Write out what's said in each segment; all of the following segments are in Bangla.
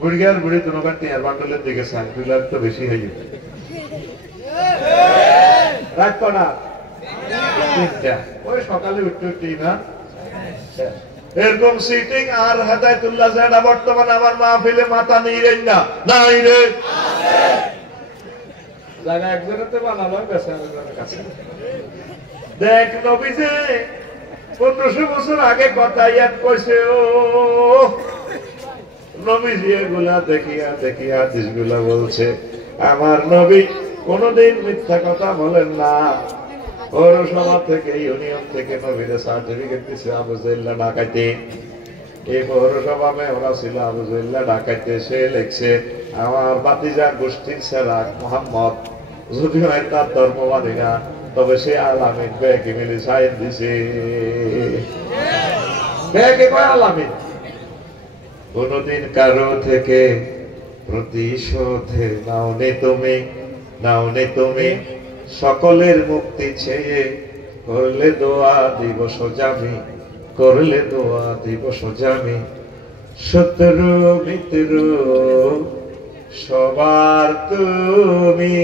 বুড়িয়ার বুড়ি তোমার টিয়ার বান্ডলের দিকে চায়, 2 লাখ তো বেশি হয়ে গেছে। রাত কটা? 3টা। ওই সকালে উঠতে উঠতেই না এরকম সিটিং। আর হেদায়েতুল্লাহ জানা বর্তমানে আমার মাহফিলে মাথা নিরেন না, নাই রে জায়গা একজনেতে বানালো বেচারার কাছে। দেখ নবী যে 1500 বছর আগে কথা ইয়াদ কইছে, ও নবীজি এগুলা দেখিয়া দেখিয়া হাদিসগুলা বলছে। আমার নবী কোনদিন মিথ্যা কথা বলেন না। পৌরসভা থেকে, ইউনিয়ন থেকে নবীরে সার্টিফিকেট দিছে আবু জাইল্লা ডাকাইতে। এই পৌরসভা মেয়রা ছিল আবু জাইল্লা ডাকাইতে। সে লেখছে আমার ভাতিজা গোষ্ঠীর সেরাক মোহাম্মদ, যদিও তার ধর্ম মানে না, তবে সে আলামিন ব্যাগে মিলে সাইন দিছে। ব্যাগে কয় আলামিন। কোনদিন কারো থেকে প্রতিশোধে নাওনি তুমি, নাওনি তুমি। সকলের মুক্তি চেয়ে করলে দোয়া দিব সোজামি, করলে দোয়া দিব সোজামি। শত্রু মিত্র সবার তুমি,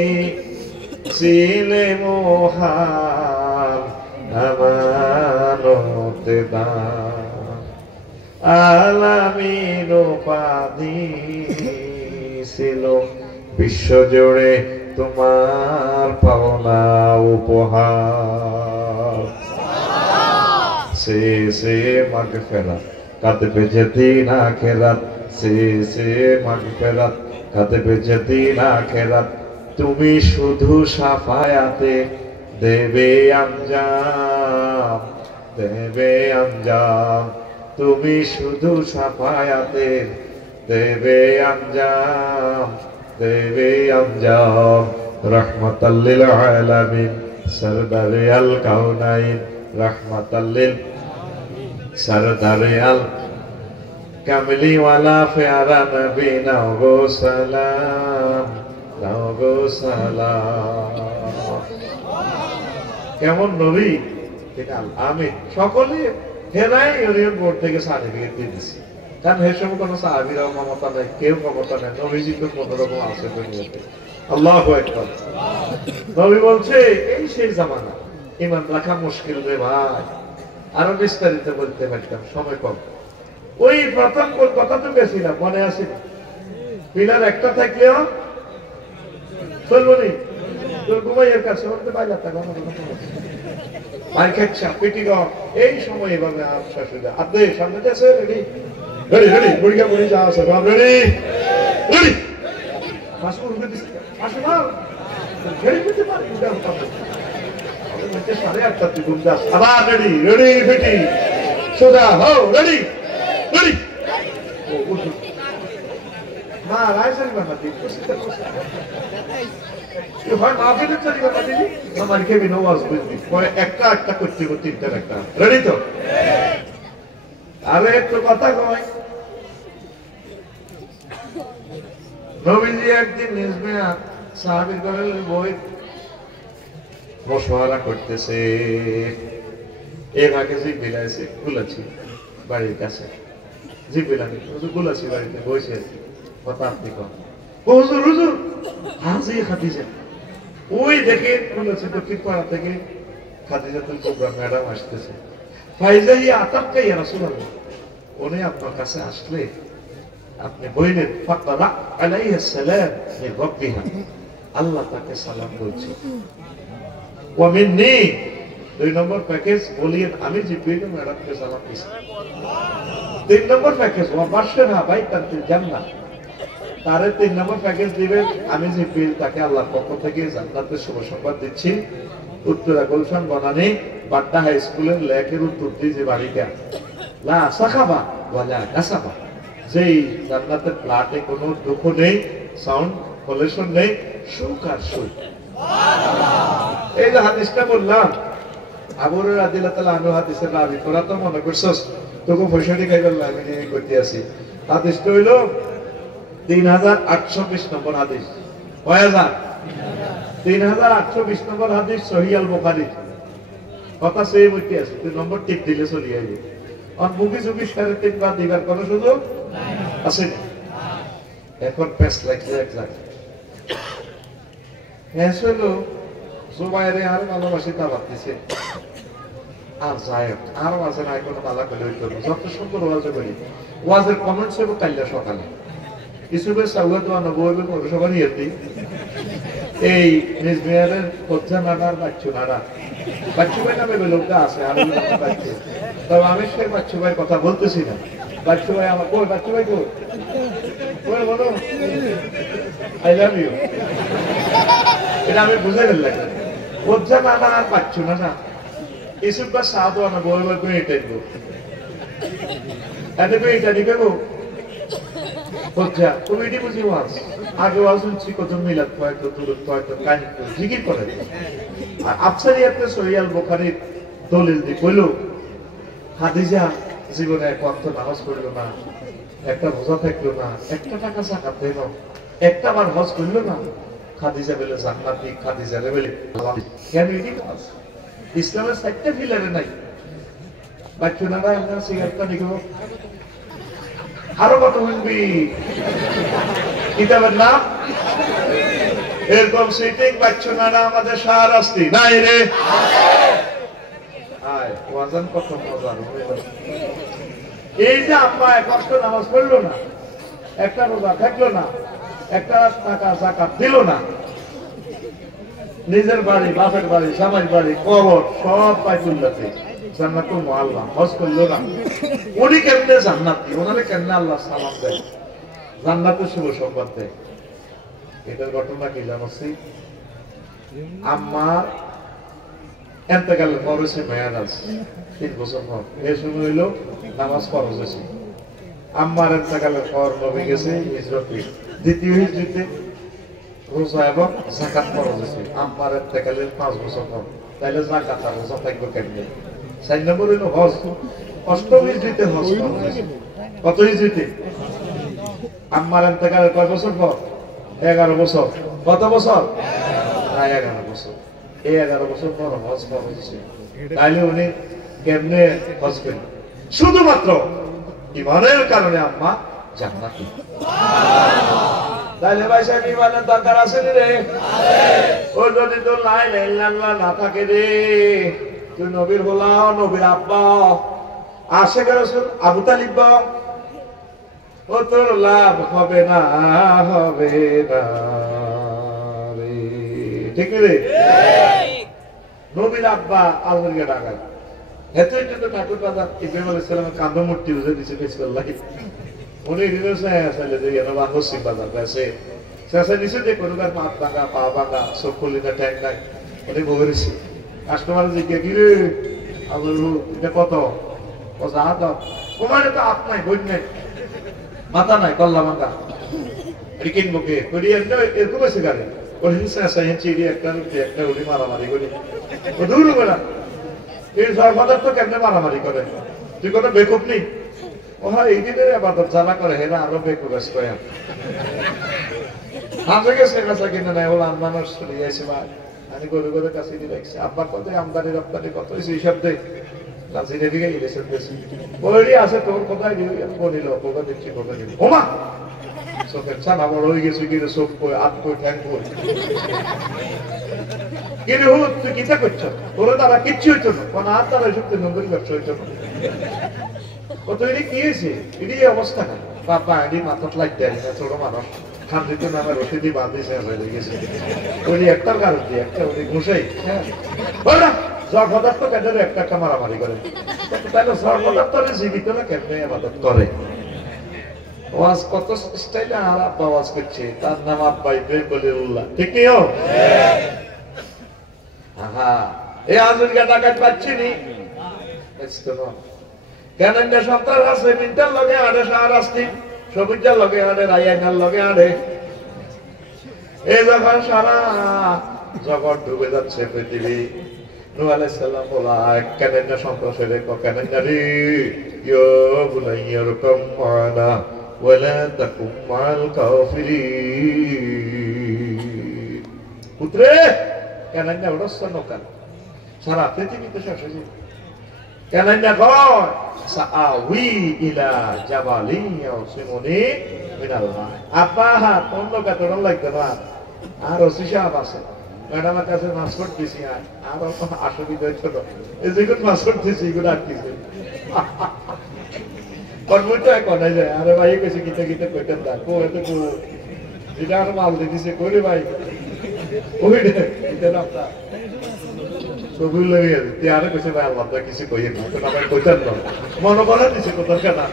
ছিলে মহান আমানতে দান। আলামিন উপাধি ছিল বিশ্বজুড়ে তোমার পাওনা উপহার। সে মাগফিরাত কাতবে যেদিন আখিরাত, সে মাগফিরাত কাতবে যেদিন আখিরাত। তুমি শুধু সাফায়াতে দেবে আঞ্জাম, দেবে আঞ্জাম। তুমি শুধু সাফায়াতে দেবে আঞ্জাম, দেবে আঞ্জাম। রহমাতাল লিল আলামিন সরদারে আল কাউনাইন, রহমাতাল লিল সরদারে আল কামলি ওয়ালা প্যারা নবী। নাও গো সালাম, নাও গো সালাম। কেমন নবী আমি সকলে হেরাই ইউনিয়ন বোর্ড থেকে সার্টিফিকেট দিয়ে দিচ্ছি। কারণ এর সময় কোনো সাহাবীরাও মমতা নেই, কেউ মমতা নেই। নবীজি তো কোনোরকম আছে দুনিয়াতে। আল্লাহু আকবার। নবী বলছে এই সেই জামানা, ঈমান রাখা মুশকিল রে ভাই। আরো বিস্তারিত বলতে পারতাম, সময় কম। ওই প্রথম কথা তো গেছিলাম, মনে আছে? পিলার একটা থাকলেও চলবো নি। তোর ঘুমাইয়ের কাছে বলতে পাইলা থাকা মার খাচ্ছা পিটি গাও। এই সময় এভাবে আর শাশুড়ি আদে সামনে যাচ্ছে। রেডি রেডি রেডি বুড়িয়া বুড়ি যা আছে রেডি রেডি। মাসু উঠে দিচ্ছে, মাসু না রেডি করতে পারি। সাড়ে 8টা তুই ঘুম যাস। আবার রেডি রেডি পিটি সোজা হও। রেডি রেডি না রাইসারি বানা দিই হয় মাহফিলে চলি বানা দিলি আমার খেবি নওয়াজ বুঝবি। পরে একটা একটা করতে করতে একটা রেডি তো। আরে একটু কথা কয়। নবীজি একদিন নিজমে সাহাবীর ঘরে বই মশওয়ারা করতেছে। এর আগে জিব্রিল আছে গুলাছি বাড়ির কাছে। জিব্রিল আমি গুলাছি বাড়িতে বসে আছি। কথা আপনি কন। হুজুর হুজুর হাজি খাদিজা। ওই দেখে গুলাছি দক্ষিণ পাড়া থেকে খাদিজাতুল কুবরা ম্যাডাম আসতেছে। ফাইজাই আতাবকা ইয়া রাসূলুল্লাহ, উনি আপনার কাছে আসলে আপনি বললেন ফাকরা আলাইহিস সালাম মিন রাব্বিহা, আল্লাহ তাকে সালাম বলছে। ওয়া মিন্নি 2 নম্বর প্যাকেজ বলিয়েন আমি জিব্রিল ম্যাডামকে সালাম দিছি। 3 নম্বর প্যাকেজ ওয়া বাশশিরহা বাইতান ফিল জান্নাহ, তারে 3 নম্বর প্যাকেজ দিবেন আমি জিব্রিল তাকে আল্লাহর পক্ষ থেকে জান্নাতের শুভ সংবাদ দিচ্ছি। উত্তরা গুলশান বনানী বাড্ডা হাই স্কুলের লেকের উত্তর দিয়ে যে বাড়িটা লা সাখাবা ওয়ালা কাসাবা, যেই জান্নাতের ফ্ল্যাটে কোনো দুঃখ নেই, সাউন্ড পলিউশন নেই, সুখ আর সুখ। এই যে হাদিসটা বললাম আবু হুরায়রা রাদিয়াল্লাহু তাআলা আনহু হাদিসের রাবি। তোরা তো মনে করছস তোকে পয়সাটি খাইবার আমি করতে আছি। হাদিসটা হইল 3820 নম্বর হাদিস। কয় হাজার? 3820 নম্বর হাদিস সহিহ আল বুখারী। কথা সেই বইতে আছে, তুই নম্বর টিপ দিলে চলে যাবে। আর মুখি চুখি 3.5 বার দিবার কোনো সুযোগ আছে না। এখন পেস লাগছে এক জায়গায় হলো জুবাইরে আর ভালোবাসি তা ভাবতেছে আর যাই আর ওয়াজের আয় কোনো মালা করে হইতো যত সুন্দর ওয়াজে করি ওয়াজের কমেন্টস হবে কাইলা সকালে ইসুবের সাউলা তো আনবো পৌরসভা নিয়ে দিই এই নিজবিহারের পথা নানার বাচ্চু নানা বাচ্চু ভাই নামে লোকটা আছে আর বাচ্চু তবে আমি সেই বাচ্চু ভাইয়ের কথা বলতেছি না বাচ্চু ভাই আমার কই বাচ্চু ভাই কই কই বলো আই লাভ ইউ এটা আমি বুঝে গেলাম পথা নানা আর বাচ্চু নানা ইসুবের সাউলা আনবো করে এটাই গো এতে করে এটা দিবে গো পথা তুমি এটি বুঝি ওয়াজ আগে ওয়াজ শুনছি কত মিলাদ হয়তো দূরত্ব হয়তো কাহিনী জিকির করে আর আফসারিয়াতে সহিহ বুখারীর দলিল দি কইলো খাদিজা জীবনে এক ওয়াক্ত নামাজ পড়লো না একটা রোজা থাকলো না একটা টাকা যাকাত দিল একটা বার হজ করলো না খাদিজা বলে জান্নাতি খাদিজা বলে কেন এটি ওয়াজ ইসলামের সাইটটা ফিলারে নাই বাচ্চারা আমরা সিগারেটটা দেখো আরো কত শুনবি কিতাবের নাম এরকম সিটিং বাচ্চারা আমাদের সার আসতি নাই রে আয় ওয়াজান কত মজার এই যে আম্মা কষ্ট নামাজ পড়লো না একটা রোজা থাকলো না একটা টাকা যাকাত দিল না নিজের বাড়ি বাপের বাড়ি জামাই বাড়ি কবর সব বাইতুল্লাহতে জান্নাতুল মুআল্লা হজ করলো না উনি কেমনে জান্নাতি ওনারে কেমনে আল্লাহ সালাম দেয় জান্নাতের শুভ সংবাদ দেয় এটার ঘটনা কি জানাচ্ছি আম্মার এতেকালের পর হয়েছে মেয়ারাজ 3 বছর পর এই সময় হইল নামাজ ফরজ হয়েছে আম্মার এতেকালের পর নবী গেছে হিজরতে দ্বিতীয় হিজরতে রোজা এবং যাকাত ফরজ হয়েছে আম্মার এতেকালের 5 বছর পর তাইলে যাকাত আর রোজা থাকবে কেমনে 4 নম্বর হইল হজ অষ্টম হিজরতে হজ ফরজ হয়েছে কত হিজরতে আম্মার এতেকালের কয় বছর পর 11 বছর কত বছর 11 বছর এই 11 বছর পর হজ ফরজ হয়েছে তাইলে উনি কেমনে হজ করেন শুধুমাত্র ঈমানের কারণে আম্মা জান্নাতি তাইলে ভাই সাহেব ঈমানের দরকার আছে রে ও যদি তো লা ইলাহা ইল্লাল্লাহ না থাকে রে তুই নবীর গোলাম নবীর আব্বা আশিক রাসূল আবু তালিব ও তোর লাভ হবে না রে ঠিক রে নবীর আব্বা আল্লাহকে ডাকায় এত একটু ঠাকুর দাদা ইব্রাহিম আলাইহিস সালামের কাঁধে মূর্তি বুঝে দিছে বিসমিল্লাহ উনি রিভার্সে আসলে যে এর বাংলা সিম্বাদার কাছে শেষে নিচে যে কোনকার মাথা ভাঙা পা ভাঙা সব খুলিটা ট্যাঙ্ক নাই উনি বলেছি কাস্টমার জিজ্ঞে কি রে আমার এটা কত ও যা দাও তোমার তো হাত নাই বই নাই মাথা নাই কল্লা ভাঙা এটি কিনবো কে করি এরকম আছে গাড়ি ওর হিংসা আছে চিড়ি একটা উড়ি মারামারি করি ও দূর বেড়া এই সব পদার্থ কেমনে মারামারি করে তুই কোনো বেকুব নেই ও হয় এই দিনের আবাদত জানা করে হেরা আরো বেকুব আছে কয়া হাজে গেছে কাছে কিনে নাই ওলা মানুষ চলে যাইছে বা আমি গরু গরুর কাছে দিয়ে রাখছি আব্বার কত আমদানি রপ্তানি কত হয়েছে এই শব্দে কাছে দিকে ইলেকশন দিয়েছি বলি আছে তোর কোথায় বলিল কোথা দিচ্ছি কোথা দিবি ওমা চোখের ছানা বড় হয়ে গেছে কিন্তু চোখ কই হাত কই ঠ্যাং কই কিন্তু তুই কিতা করছ তোর দ্বারা কিচ্ছু হইতো না কোন হাত দ্বারা সত্যি নন্দী ব্যবসা হইতো না কত এটি কি হয়েছে এটি অবস্থা না বাবা এটি মাথাত লাগতে না ছোট মানুষ খান দিতে নামে রশিদি বাঁধিছে হয়ে গেছে ওই একটার কারণ দিয়ে একটা উনি ঘুষাই হ্যাঁ বল জ্বর পদার্থ কেন্দ্রে একটা মারামারি করে তাহলে জ্বর পদার্থ জীবিত না কেমনে আবাদত করে ওয়াজ কত স্টাইলে আর আব্বা ওয়াজ করছে তার নাম আব্বা ইব্রাহিম খলিলুল্লাহ ঠিক নেই এই আজকে টাকা পাচ্ছি নি কেন সন্ত্রাস আছে মিন্টার লগে আড়ে সার আসতি সবুজের লগে আড়ে রাইয়ানার লগে আড়ে এই যখন সারা জগৎ ডুবে যাচ্ছে পৃথিবী নূহ আলাইহিস সালাম বলা কেন সন্ত্রাসে রেখো কেন রে ইয়া বুনাইয়া রকম মানা ওয়ালা তাকুম মাল কাফিরিন পুত্রে কেন ওটা সনকাল সারা পৃথিবীতে শেষ হয়ে কেন না কয় সাআউই ইলা জাবালি ইয়াসিমুনি মিনাল মা। আপা তোমরা কত রং লাগতে না আর ওসিসাব আছে ম্যাডামের কাছে পাসপোর্ট দিছি আর অসুবিধা ছোট এই যে কোন পাসপোর্ট দিছি এগুলো আটকিছে কর্মটা কোন যায় আরে ভাই কইছে কিতে কিতে কইতেন দা কো এত কো এটা আর মাল দিছে কইরে ভাই ওই এটা রাস্তা সবুল লাগে তে আরে কইছে ভাই আল্লাহ কিছু কইয়ে না কোন ভাই কইতেন না মনে করে দিছে কত টাকা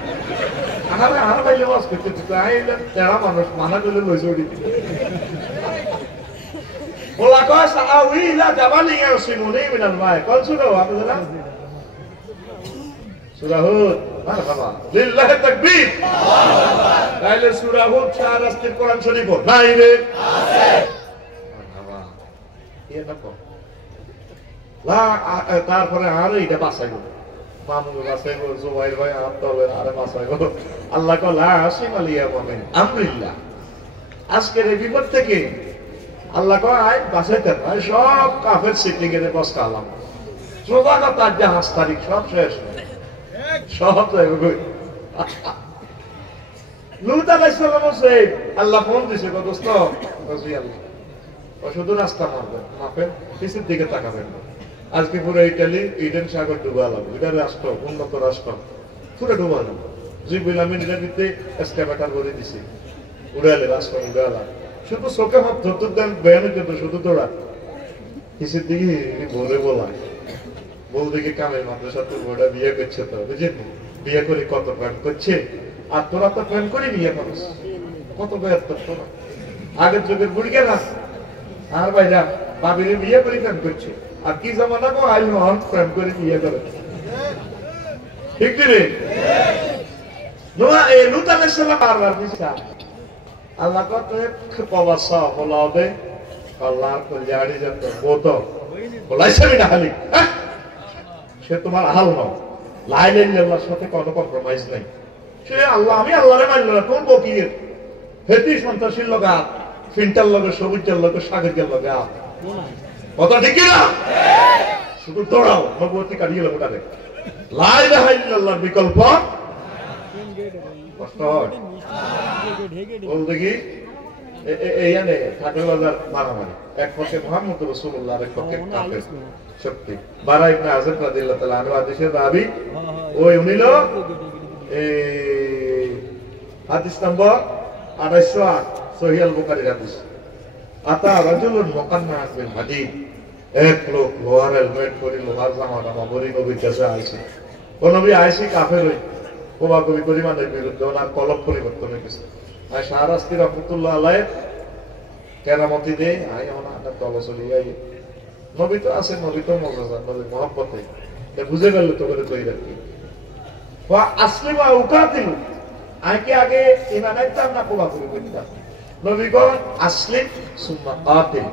আর ভাই ওয়াজ করতে চাইলে তেরা মানুষ মানা দিলে লইছে ওডি বলা কয় সাআউই ইলা জাবালি ইয়াসিমুনি মিনাল মা। কোন সূরা আপনারা? সূরা হুদ। মারহাবা লিল্লাহি তাকবীর। তাইলে সূরা হুদ চার আস্তির কোরআন শরীফ নাই রে? আছে। মারহাবা এ দেখো লা তারপরে আর এটা বাঁচাইবো মামুন বাঁচাইবো জুবাইর ভাই আত্তলে আরে বাঁচাইবো আল্লাহ কয় লা আসিম আলিয়া মুমিন আমরিল্লাহ। আজকের এই বিপদ থেকে আল্লাহ কয় আয় বাঁচাইতে হয় সব কাফের সিটি গেলে বসকালাম সোজা কথা জাহাজ তারিখ সব শেষ সব লুত আলাইহিস সালাম আছে আল্লাহ ফোন দিছে গো দোস্ত রাজি আল্লাহ ও শুধু রাস্তা মারবেন মাপেন পিছের দিকে তাকাবেন না। আজকে পুরো ইটালি ইডেন সাগর ডুবা লাগবে এটা রাষ্ট্র উন্নত রাষ্ট্র পুরো ডুবা লাগবে জিবিল আমিন এটা দিতে এসকাভেটর করে দিছি উড়ালে রাষ্ট্র উড়ালা শুধু চোখে হাত ধরতে দেন বয়ানের জন্য শুধু তোরা কিসের দিকে বলে বলা বল দিকে কামের মাদ্রাসাতে বড়া বিয়ে করছে তো বুঝেন বিয়ে করে কত প্রেম করছে আর তোরা তো প্রেম করে বিয়ে করিস কত ব্যয় তোরা আগের যুগের বুড়িকে না আর ভাইরা বাবিরে বিয়ে করে প্রেম করছে আর কি জামানা গো আইল হন প্রেম করে বিয়ে করে ঠিক রে নোয়া এ লুত আলাইহিস সালাম বারবার দিছা আল্লাহ কতে কবাসা বলাবে আল্লাহর কল্যাণী যত বোত বলাইছে না খালি সে তোমার হাল নাও লা ইলাহা ইল্লাল্লাহর সাথে কোনো কম্প্রোমাইজ নাই সে আল্লাহ আমি আল্লাহরে মানল না কোন বকির হেতি সন্ত্রাসীর লগা ফিন্টার লগে সবুজের লগে সাগরের লগে কথা ঠিক না শুধু দৌড়াও ভগবতী কাটিয়ে গেল ওটারে লা ইলাহা ইল্লাল্লাহর বিকল্প কষ্ট হয় বল দেখি এইখানে ঠাকুর বাজার মারামারি এক পক্ষে মুহাম্মদ রাসূলুল্লাহ আর এক পক্ষে কাফের শক্তি বারা ইবনে আযব রাদিয়াল্লাহু তাআলা আনহু হাদিসের রাবী ওই উনিল এই হাদিস নম্বর 2808 সহিহ আল বুখারীর হাদিস আতা রাজুলুন মুকান্নাস বিল হাদিদ এক লোক লোহার হেলমেট পরে লোহার জামা টামা পরে নবীর কাছে আইছে ও নবী আইছে কাফের হই কোবাকুবি পরিমাণের বিরুদ্ধে ওনার কলম পরিবর্তন হয়ে গেছে আর শাহরাস্তি রহমতুল্লাহ আলাইহ কেরামতি দে আই ওনার দল চলি আই নবী তো আছে নবী তো মজাদার নবী মহব্বতে বুঝে গেল তো করে তৈরি রাখি ওয়া আসলিমা উকাতিলু আগে আগে ইমান আনতাম না কোবাকুবি করতাম নবী কোন আসলিম সুম্মা কাতিল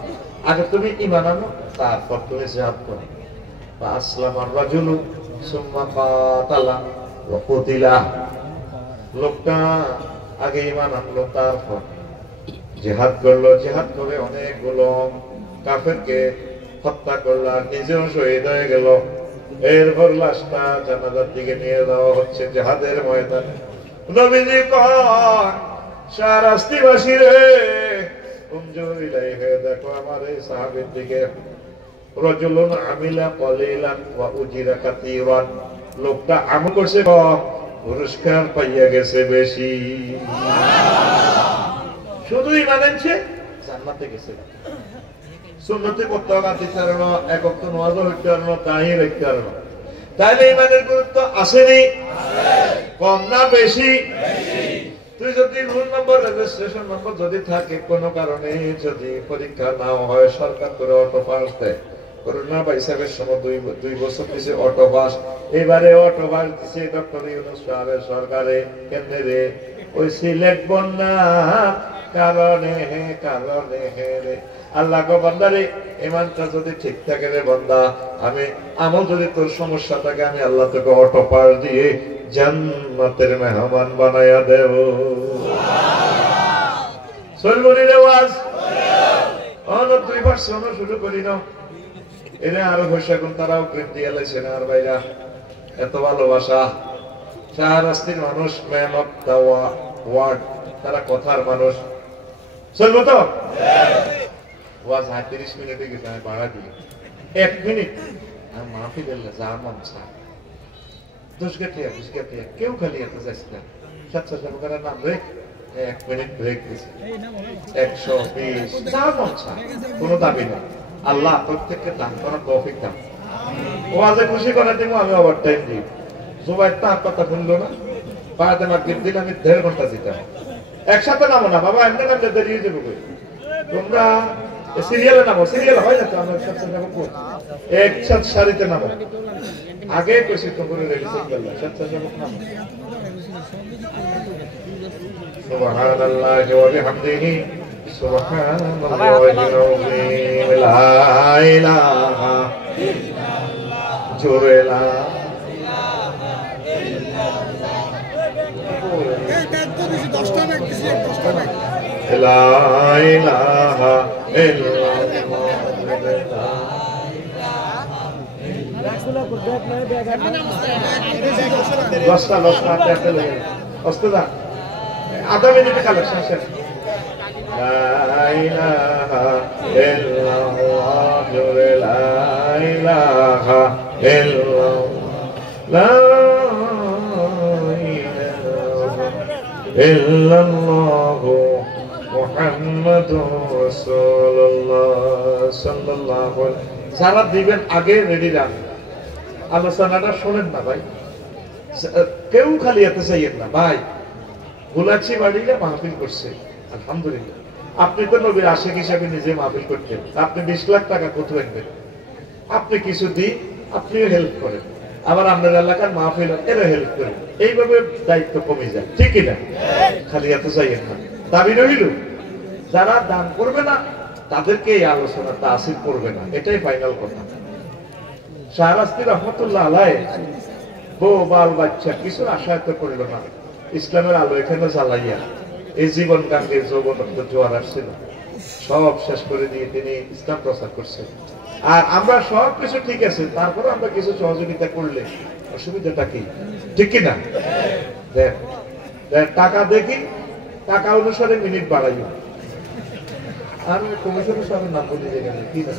আগে তুমি ঈমান আনো তারপর তুমি জিহাদ করো ওয়া আসলামার রাজুলু সুম্মা কাতালা ওয়া কুতিলা লোকটা আগে ঈমান আনলো তারপর জিহাদ করলো জিহাদ করে অনেকগুলো কাফেরকে হত্যা করলো আর নিজেও শহীদ হয়ে গেল এরপর লাশটা জানাজার দিকে নিয়ে যাওয়া হচ্ছে জিহাদের ময়দানে নবীজি কয় শাহরাস্তিবাসী রে দেখো আমার এই সাহাবীর দিকে রাজুলুন আমিলা কলিলান ওয়া উজিরা কাসীরান লোকটা আমল করছে কম পুরস্কার পাইয়া গেছে বেশি শুধু ঈমান আনছে জান্নাতে গেছে সুন্নতে করতে হবে কারণ এক ওয়াক্ত নামাজ পড়তে পারো না দাঁড়িয়ে রাখতে পারো না তাহলে ঈমানের গুরুত্ব আসেনি কম না বেশি তুই যদি রুল নম্বর রেজিস্ট্রেশন নম্বর যদি থাকে কোনো কারণে যদি পরীক্ষা নাও হয় সরকার করে অটো পাস দেয় করোনা বা হিসাবের সময় দুই বছর দিছে অটো পাস এবারে অটো পাস দিছে ডক্টর ইউনূস সাহেবের সরকারে কেন্দ্রে রে ওই সিলেট বন্যা কারণে রে আল্লাহ গো বান্দারে ঈমানটা যদি ঠিক থাকে রে বান্দা আমি আমল যদি তোর সমস্যা থাকে আমি আল্লাহ তোকে অটো পাস দিয়ে জান্নাতের মেহমান বানায়া দেব সুবহানাল্লাহ সলমনি রেওয়াজ অনর দুই ভার্সন শুরু করি না এনে আরো ঘোষণা কোন তারাও ক্লিপ দিয়ে লাইছে না আর ভাইরা এত ভালোবাসা। শাহরাস্তির মানুষ মেহনত দেওয়া ওয়ার্ড, তারা কথার মানুষ। চলবো তো? ওয়াজ ৩০ মিনিটে গেছে, আমি বাড়া দিই 1 মিনিট। আমি মাফি দিলে যা মন চায় দোষ গাঠিয়া কেউ খালি এত যাইছে না। স্বেচ্ছাসেবকেরা নাম রে 1 মিনিট ব্রেক দিছে, 120 যা মন চায়, কোনো দাবি না। আল্লাহ প্রত্যেককে দান করার তৌফিক দান। ওয়াজে খুশি করে দিব, আমি ওভার টাইম দিই। জুবাইর তার কথা শুনলো না, বাড়াতে মার্কেট দিলে আমি 1.5 ঘন্টা দিতাম। একসাথে নামো না বাবা, এমনি নামলে দাঁড়িয়ে যাবো। তোমরা সিরিয়ালে নামো, সিরিয়াল হয় না তো, আমরা স্বেচ্ছাসেবক একসাথে সারিতে নামো। আগে কইছি তো করে রেখেছি স্বেচ্ছাসেবক নামো। সুবহানাল্লাহি ওয়া বিহামদিহি সুবহানাল্লাহি আযীম। লা ইলাহা ইল্লাল্লাহ, জোরে লা লা ইলাহা ইল্লাল্লাহ। আধা মিনিটে কালেকশন শেষ। লা ইলাহা ইল্লাল্লাহ, জোরে লা ইলাহা ইল্লাল্লাহ, লা ইলাহা ইল্লাল্লাহ মুহাম্মাদুর রাসূলুল্লাহ সাল্লাল্লাহু আলাইহি। যারা দিবেন আগে রেডি রাখ, আলোচনাটা শোনেন না ভাই, কেউ খালি এত চাইয়েন না ভাই। গুলাচ্ছি বাড়িলে মাহফিল করছে আলহামদুলিল্লাহ। আপনি তো নবীর আশিক হিসাবে নিজে মাহফিল করতেন, আপনি 20 লাখ টাকা কোথাও আনবেন, আপনি কিছু দিই, আপনিও হেল্প করেন, আবার আপনার এলাকার মাহফিল এরা হেল্প করেন, এইভাবে দায়িত্ব কমে যায়, ঠিকই না? খালি এত চাইয়েন না। দাবি রইল, যারা দান করবে না তাদেরকে এই আলোচনা তাসির করবে না, এটাই ফাইনাল কথা। শাহরাস্তি রহমতুল্লাহ আলাইহি বউ বাল বাচ্চা কিছু আশায়িত করিল না, ইসলামের আলো এখানে জ্বালাইয়া এই জীবন গাঙ্গে যৌবন জোয়ার আসছিল, সব শেষ করে দিয়ে তিনি ইসলাম প্রচার করছেন। আর আমরা সব কিছু ঠিক আছে, তারপরে আমরা কিছু সহযোগিতা করলে অসুবিধাটা কি, ঠিক কিনা? দেখ টাকা দেখি, টাকা অনুসারে মিনিট বাড়াইও। আমি কমিশনের সাহেবের নাম বলে দিয়ে গেলে কি না,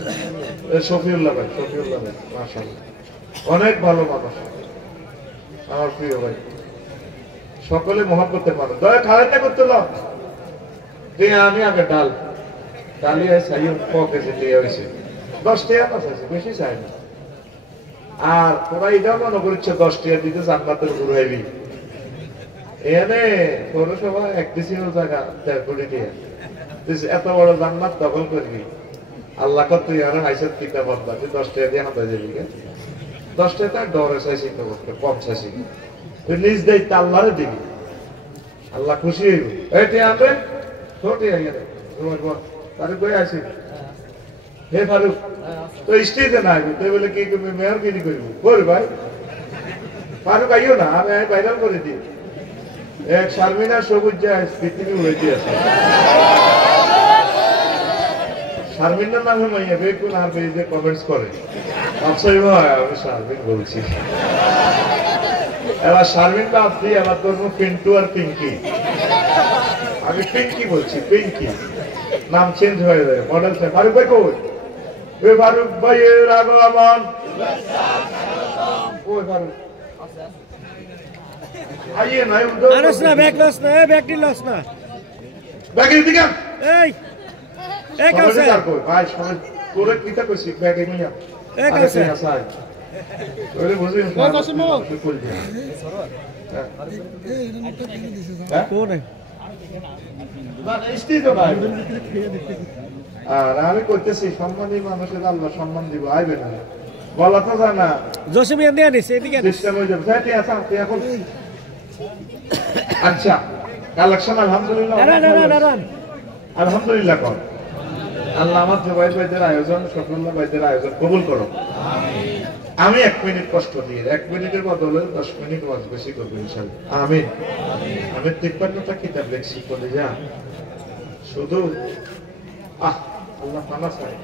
শফিউল্লাহ ভাই, শফিউল্লাহ ভাই মাশাআল্লাহ অনেক ভালো মানুষ, আমার প্রিয় ভাই, সকলে মহব্বতের মানুষ। দয়া খালেদা করতে লাও দিয়ে আমি আগে ডাল ডালিয়া চাই কেজি দিয়ে হয়েছে 10 টাকা পাচ্ছে, বেশি চাই না। আর তোরা এটাও মনে করছে 10 টাকা দিতে জান্নাতের ঘুরাইবি, এখানে পৌরসভা 1 ডিসিমেল জায়গা 1.5 কোটি দিয়ে এত বড় জান্নাত দখল করবি। আল্লাহ কত ইয়ার হাইসের কিতা বন্ধা 10 টাকা দিয়ে হাতে যাবি, 10 টাকা ডরে চাইছি তো করতে, কম চাইছি তুই নিজ দায়িত্ব আল্লাহরে দিবি, আল্লাহ খুশি হইব। এটি আনবে ছোটে তারে কই আসি হে ফারুক তো স্টেজে না আইবি, তুই বলে কি তুমি মেয়রগিরি করবো? কর ভাই ফারুক আইও না, আমি ভাইরাল করে দিই। এক শারমিনা সবুজ যায় পৃথিবী উড়াইতে আছে, শারমিনার নামে মাইয়া বেগুন আর যে কমেন্টস করে আফসাই ভাই আমি শারমিন বলছি। এবার শারমিন বাদ দিয়ে এবার তোর পিন্টু আর পিঙ্কি, আমি পিঙ্কি বলছি, পিঙ্কি নাম চেঞ্জ হয়ে যায়, মডেল চেঞ্জ। ফারুক ভাই কই? ওই ফারুক ভাইয়ের আগমন, ওই ফারুক আইয়ে নাই উঠো আরস না, ব্যাক লস না, ব্যাকটি লস না, ব্যাকের দিকে এই এই কাছে কই ভাই সবাই তোরে কিটা কইছি ব্যাকে নিয়া এই কাছে আসাই ওরে বুঝি না দশম কই দিয়া হ্যাঁ কোনে বাদ ইস্তি তো ভাই। আর আমি কইতেছি সম্মানী মানুষের আল্লাহ সম্মান দিব, আইবে না বলা তো জানা জসিম এনে নিছে এদিকে সিস্টেম হয়ে যাবে সেটি আছে তুই এখন। আচ্ছা কালেকশন আলহামদুলিল্লাহ, আলহামদুলিল্লাহ কর। আল্লাহ আমার জুবাইর ভাইদের আয়োজন, শফিউল্লাহ ভাইদের আয়োজন কবুল করো। আমি 1 মিনিট কষ্ট দিয়ে 1 মিনিটের বদলে 10 মিনিট ওয়াজ বেশি করবো ইনশাআল্লাহ, আমিন। আমি 53টা কিতাব লিখছি বলে যা শুধু আল্লাহ পানা চাই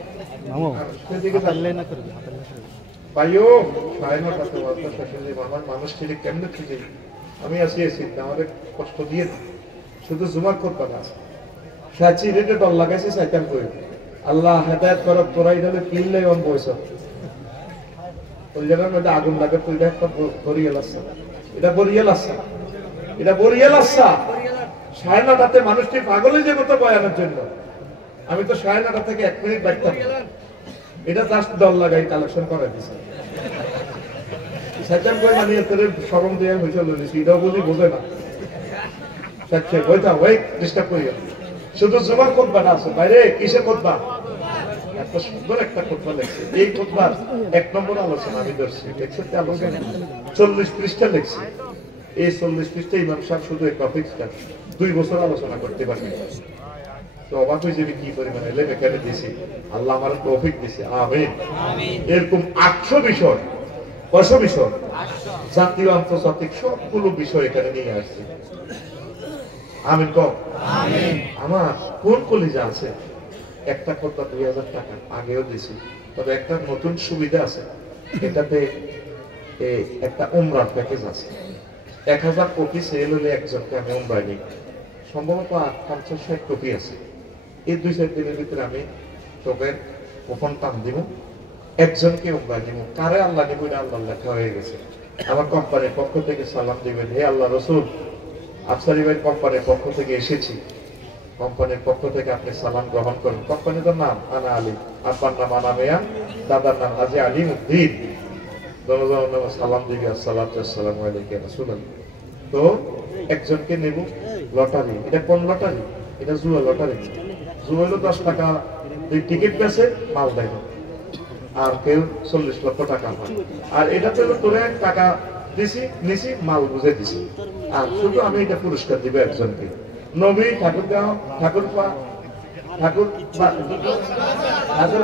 সেদিকে জানলে না করবে ভাইও 9:30 ওয়াজটা শেষ হয়ে যাবে, আমার মানুষ ছেলে কেমনে খুঁজে আমি আসিয়েছি আমাদের কষ্ট দিয়ে না, শুধু জুমার করতে না সাচি রেটে ডল লাগাইছে সাইকেল করে আল্লাহ হেদায়ত করব তোরা ইদালে কিনলে অন বয়স ওই জায়গার মধ্যে আগুন লাগে তুই একটা বরিয়াল আসছে, এটা বরিয়াল আসছে, এটা বরিয়াল আসছে 9:30টাতে মানুষটি পাগল হয়ে যাবে তো বয়ানের জন্য। আমি তো 9:30 থেকে 1 মিনিট বাইতাম, এটা জাস্ট ডল লাগাই কালেকশন করে দিছে সাইকেল কই মানে তোর শরম দিয়ে হইছিল লিসি এটাও বুঝি বোঝে না সাচ্চে বইতা ওই ডিস্টার্ব করিও শুধু জুমার খুতবা আছে বাইরে কিসের খুতবা এত সুন্দর একটা খুতবা লেখছে এই খুতবার 1 নম্বর আলোচনা আমি ধরছি দেখতে আলোচনা 40 পৃষ্ঠা লেখছি এই 40 পৃষ্ঠা ইমাম সাহেব শুধু এই টপিকটা 2 বছর আলোচনা করতে পারবে তো অবাক হয়ে যাবে কি পরিমাণে লেখা কেন দিয়েছি আল্লাহ আমার তৌফিক দিয়েছে আমিন আমিন এরকম 800 বিষয় 500 বিষয় জাতীয় আন্তর্জাতিক সবগুলো বিষয় এখানে নিয়ে আসছি আমিন কম আমিন আমার কোন কলেজে আছে একটা কথা 2000 টাকা আগেও দিছি তবে একটা নতুন সুবিধা আছে এটাতে একটা উমরা প্যাকেজ আছে 1000 কপি সেল হলে একজনকে আমি উমরায় নিই সম্ভবত 50-60 কপি আছে এই 2-4 দিনের ভিতরে আমি তোকে ওপেন টান দিব একজনকে উমরায় নিব কারে আল্লাহ নিব এটা আল্লাহ লেখা হয়ে গেছে আমার কোম্পানির পক্ষ থেকে সালাম দিবেন হে আল্লাহ রাসূল আফসারি ভাই কোম্পানির পক্ষ থেকে এসেছি কোম্পানির পক্ষ থেকে আপনি সালাম গ্রহণ করুন কোম্পানির নাম আনা আলী আব্বার নাম আনা মিয়া দাদার নাম হাজী আলী উদ্দিন দনজন নাম সালাম দিবি আসসালাতু ওয়াসসালামু আলাইকা রাসূলুল্লাহ তো একজনকে নেব লটারি এটা কোন লটারি এটা জুয়া লটারি জুয়া হলো 10 টাকা টিকিট পেছে মাল দেয় আর কেউ 40 লক্ষ টাকা পায় আর এটাতে হলো তোরে টাকা দিছি নিছি মাল বুঝে দিছি আর শুধু আমি এটা পুরস্কার দিব একজনকে নবী ঠাকুরগাঁও ঠাকুরপা ঠাকুর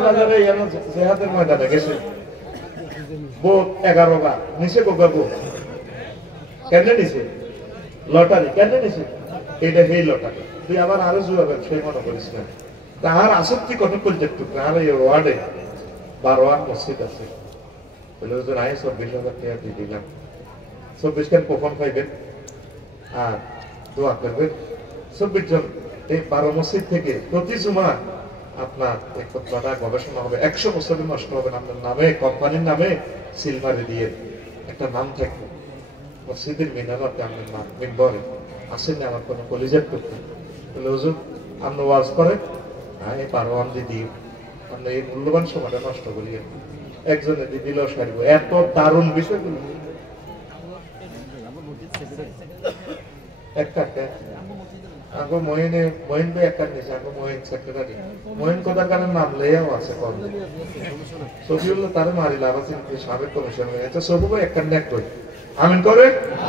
বাজারে জেহাদের ময়দানে গেছে বোট 11 বার নিচে গোগা বোট কেন নিছে লটারি কেন নিছে এটা সেই লটারি তুই আবার আরো জুয়া ব্যবসায়ী মনে করিস না তাহার আসক্তি কত করছে একটু আর এই ওয়ার্ডে 12 মসজিদ আছে বলে হুজুর আয় 24,000 টাকা দিয়ে দিলাম 24 জন কুপন পাইবেন আর দোয়া করবেন 24 জন এই 12 মসজিদ থেকে প্রতি জুমা আপনার এই কথাটা গবেষণা হবে 100 বছরে নষ্ট হবে না আপনার নামে কোম্পানির নামে সিলভারে দিয়ে একটা নাম থাকবে মসজিদের মিনারাতে আপনার নাম মিম্বরে আসেন না আমার কোনো কলিজার করতে বলে হুজুর আপনি ওয়াজ করেন এই 12 আম দিয়ে দিই আপনি এই মূল্যবান সময়টা নষ্ট করিয়েন একজনে দিয়ে দিল সারবো এত দারুণ বিষয়গুলো একটা আগো মহিনে মহিন ভাই একটা নিছে আগো মহিন সেক্রেটারি মহিন কোদাকারের নাম লেয়াও আছে কোন সফিউল্লাহ তারে মারিলা আবার কিন্তু সাবেক কমিশনার এটা সবু ভাই একটা নেক কই আমিন করে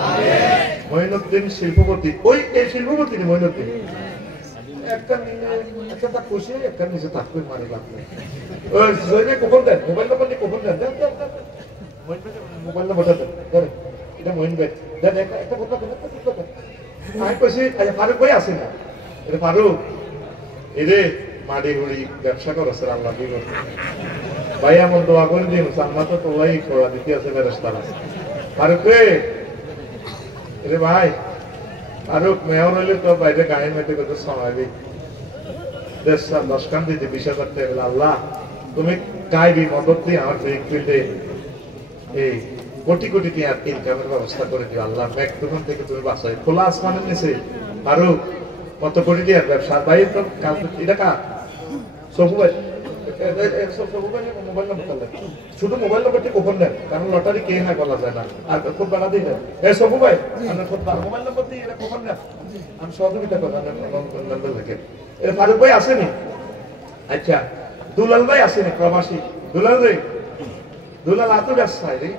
আমিন মহিনুদ্দিন শিল্পপতি ওই এই শিল্পপতি নি মহিনুদ্দিন একটা নিয়ে একটা তা খুশি একটা নিচে থাকবে মারিলা ওই জয়নে কোপন দেন মোবাইল নাম্বার নিয়ে কোপন দেন মহিন ভাই মোবাইল নাম্বারটা দেন এটা মহিন ভাই দেন একটা কথা দেন আমি কইছি ফারুক ভাই আছে না এটা ফারুক এরে মাটি হুড়ি ব্যবসা করছে আল্লাহ দিব ভাই এমন দোয়া করে দিন আল্লাহ তো তোলাই খোয়া দিতে আছে ফেরেশতারা ফারুক রে এরে ভাই ফারুক মেয়র হইলে তো বাইরে গাড়ির মধ্যে কত সমাবি 10 কান দিতে 20,000 টাকা আল্লাহ তুমি গাইবি মদত দিয়ে আমার ব্রেক ফিল্ডে এই কোটি কোটি টাকা ইনকামের ব্যবস্থা করে দিও আল্লাহ ব্যাগ দোকান থেকে তুমি বাঁচাই খোলা আসমানের নিচে আরো কত কোটি টাকার ব্যবসা ভাই তো এটা কা সবু ভাই মোবাইল নাম্বার শুধু মোবাইল নাম্বারটি গোপন দেন কারণ লটারি কে হয় বলা যায় না আর খুব বাড়া দিয়ে দেন সবু ভাই আপনার খুব মোবাইল নাম্বার দিয়ে এটা গোপন দেন আমি সহযোগিতা করলাম নাম্বার লিখে এটা ফারুক ভাই আসেনি আচ্ছা দুলাল ভাই আসেনি প্রবাসী দুলাল রে দুলাল আতো ব্যবসায় রে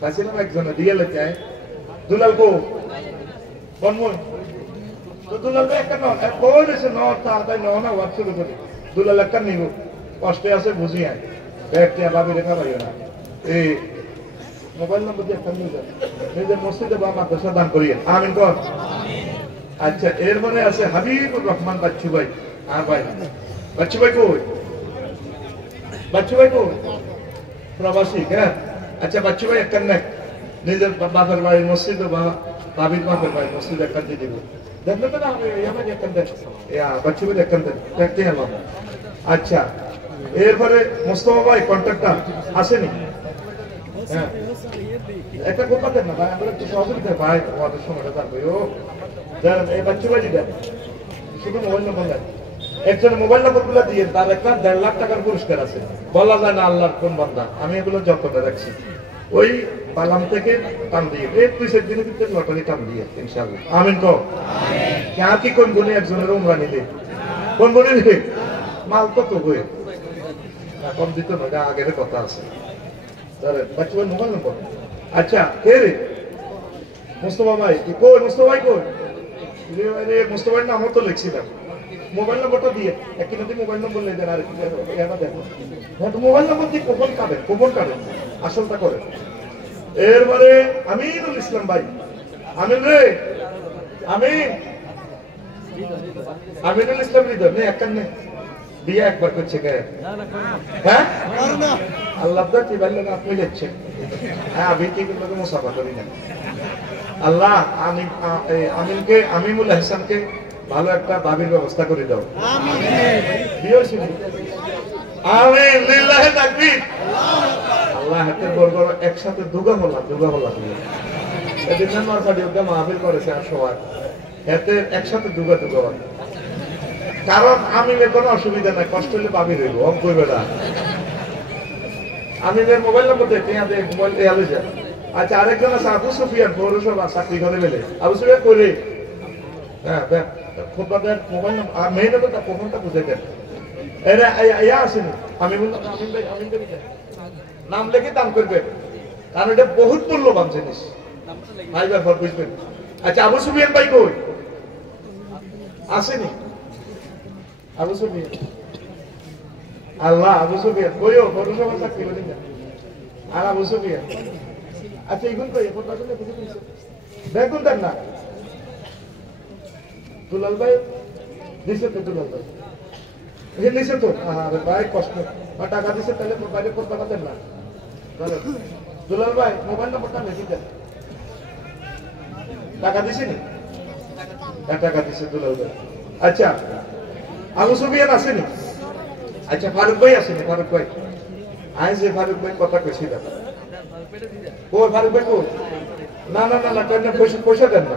চাইছিলাম একজনে দিয়ে লেখে দুলাল কো কোন মন তো দুলাল ভাই একটা নন কোন এসে নন তাই নন ওয়াট শুরু করি দুলাল একটা নিব কষ্টে আছে বুঝি আয় ব্যাগটি আবার রেখা পাইও না এই মোবাইল নম্বর দিয়ে একটা নিয়ে নিজের মসজিদে বা মাদ্রাসা দান করিয়েন আমিন কর আচ্ছা এর মনে আছে হাবিবুর রহমান বাচ্চু ভাই আর ভাই বাচ্চু ভাই কই বাচ্চু ভাই কই প্রবাসী হ্যাঁ আচ্ছা বাচ্চু ভাই একটা নেক নিজের বাপের বাড়ির মসজিদ বা বাবির বাপের বাড়ির মসজিদ একটা দিয়ে দিব দেখবেন তো না আমার একটা দেন বাচ্চু ভাই একটা দেন দেখতে এলাম আচ্ছা এরপরে মোস্তফা ভাই কন্ট্রাক্টর আসেনি হ্যাঁ একটা কথা দেন না ভাই আমরা একটু সহযোগিতা ভাই আমাদের সময়টা থাকবে ও দেন এই বাচ্চু ভাই দেন শুধু মোবাইল নম্বর দেন একজনের মোবাইল নম্বর গুলো দিয়ে তার একটা 1.5 লাখ টাকার পুরস্কার আছে বলা যায় না আল্লাহর কোন বান্দা আমি এগুলো যত্ন রাখছি ওই পালাম থেকে টান দিয়ে এই 2-4 দিনের ভিতরে লটারি টান দিয়ে ইনশাআল্লাহ আমিন কও আমিন কি কোন গুণে একজনের উমরা নিলে কোন গুণে নিলে মাল কত হয়ে কম দিত না আগের কথা আছে তাহলে বাচ্চা মোবাইল নম্বর আচ্ছা কে রে মুস্তফা ভাই কই মুস্তফা ভাই কই রে মুস্তফা ভাই নামও তো লিখছিলাম মোবাইল নম্বরটা দিয়ে একই নদী মোবাইল নম্বর নিয়ে দেন আর এটা দেখো হ্যাঁ তো মোবাইল নম্বর দিয়ে কোপন কাটে আসলটা করে এরপরে আমিনুল ইসলাম ভাই আমিন রে আমিনুল ইসলাম হৃদয় নেই একখান নেই বিয়ে একবার করছে কে হ্যাঁ আল্লাহ কি বললো না আপনি যাচ্ছেন হ্যাঁ আমি কি কিন্তু মুসাফা করি না আল্লাহ আমিনকে আমিমুল হাসানকে ভালো একটা বাবির ব্যবস্থা করে দাও আমিন লিল্লাহি তাকবীর আল্লাহ হাতের বর্গ একসাথে দুগা হলা এদিন আমার ফাডিওকে মাহফিল করেছে আর সবাই এতে একসাথে দুগা কারণ আমিনের কোনো অসুবিধা নাই কষ্ট হলে বাবির হইব অঙ্ক করবে না আমিনের মোবাইল নম্বর দেখে মোবাইল দেয়ালে যায় আচ্ছা আরেকজন আছে আবু সুফিয়ান পৌরসভা চাকরি করে বেলে আবু সুফিয়ান করে হ্যাঁ খোদবাদের মোবাইল নম্বর আর মেয়ে নেবে তার কখনটা বুঝে দেন এরা ইয়া আসেনি আমি বললাম আমিন ভাই নাম লিখে দান করবে কারণ এটা বহুত মূল্যবান জিনিস ভাই ব্যাপার বুঝবেন আচ্ছা আবু সুফিয়ান ভাই কই আসেনি আবু সুফিয়ান আল্লাহ আবু সুফিয়ান কইও পৌরসভা চাকরি করে না আর আবু সুফিয়ান আচ্ছা এইগুলো কই এখন তাহলে বুঝে নিছে দেখুন দেন না দুলাল ভাই দিছে তো দুলাল ভাই এই নিছে তো আরে ভাই কষ্ট বা টাকা দিছে তাহলে মোবাইলে কোন টাকা দেন না দুলাল ভাই মোবাইল নম্বরটা লিখে দেন টাকা দিছে নি টাকা দিছে দুলাল ভাই আচ্ছা আবু সুফিয়ান আসেনি আচ্ছা ফারুক ভাই আসেনি ফারুক ভাই আজ যে ফারুক ভাই কথা কইছি দাদা ও ফারুক ভাই কো না না না না কেন পয়সা দেন না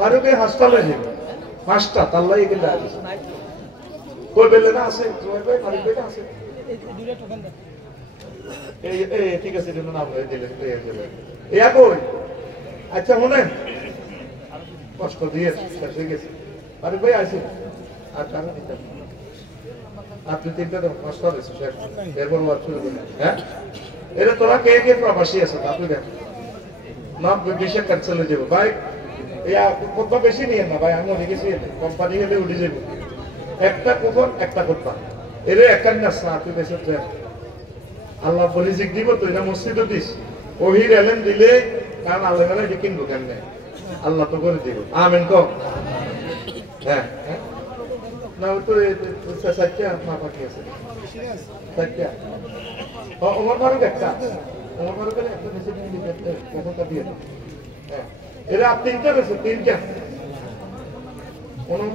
ফারুক ভাই হাসপাতালে যাবে 5টা তাল্লাই এখানে আছে কই বেলে না আছে জয় ভাই ফারুক ভাই আছে এই ঠিক আছে দিন নাম দিলেন ইয়া কই আচ্ছা মনে কষ্ট দিয়ে শেষ হয়ে গেছে ফারুক ভাই আছে আর কারণ দিতে আপনি তিনটা তো কষ্ট হয়েছে শেষ এরপর ওয়ার্ক শুরু করলেন হ্যাঁ এটা তোরা কে কে প্রবাসী আছে আপনি দেখ না বেশি ক্যান্সেল হয়ে যাবে ভাই কত বেশি নিয়ে না ভাই আমি দেখেছি কোম্পানি হলে উঠে যাবে একটা কুপন একটা করবা এর একটা না তুই বেশি আল্লাহ বলি জিক দিব তুই না মসজিদও দিস ওহির এলেন দিলে কারণ আল্লাহ এটা কিনবো কেমনে আল্লাহ তো করে দিব আমিন কো হ্যাঁ না তো সাচ্চা মা পাকি আছে সাচ্চা ওমর ফারুক একটা ওমর ফারুকের একটা বেশি দিতে কতটা দিয়ে হ্যাঁ এরা তিনটা রয়েছে তিনটা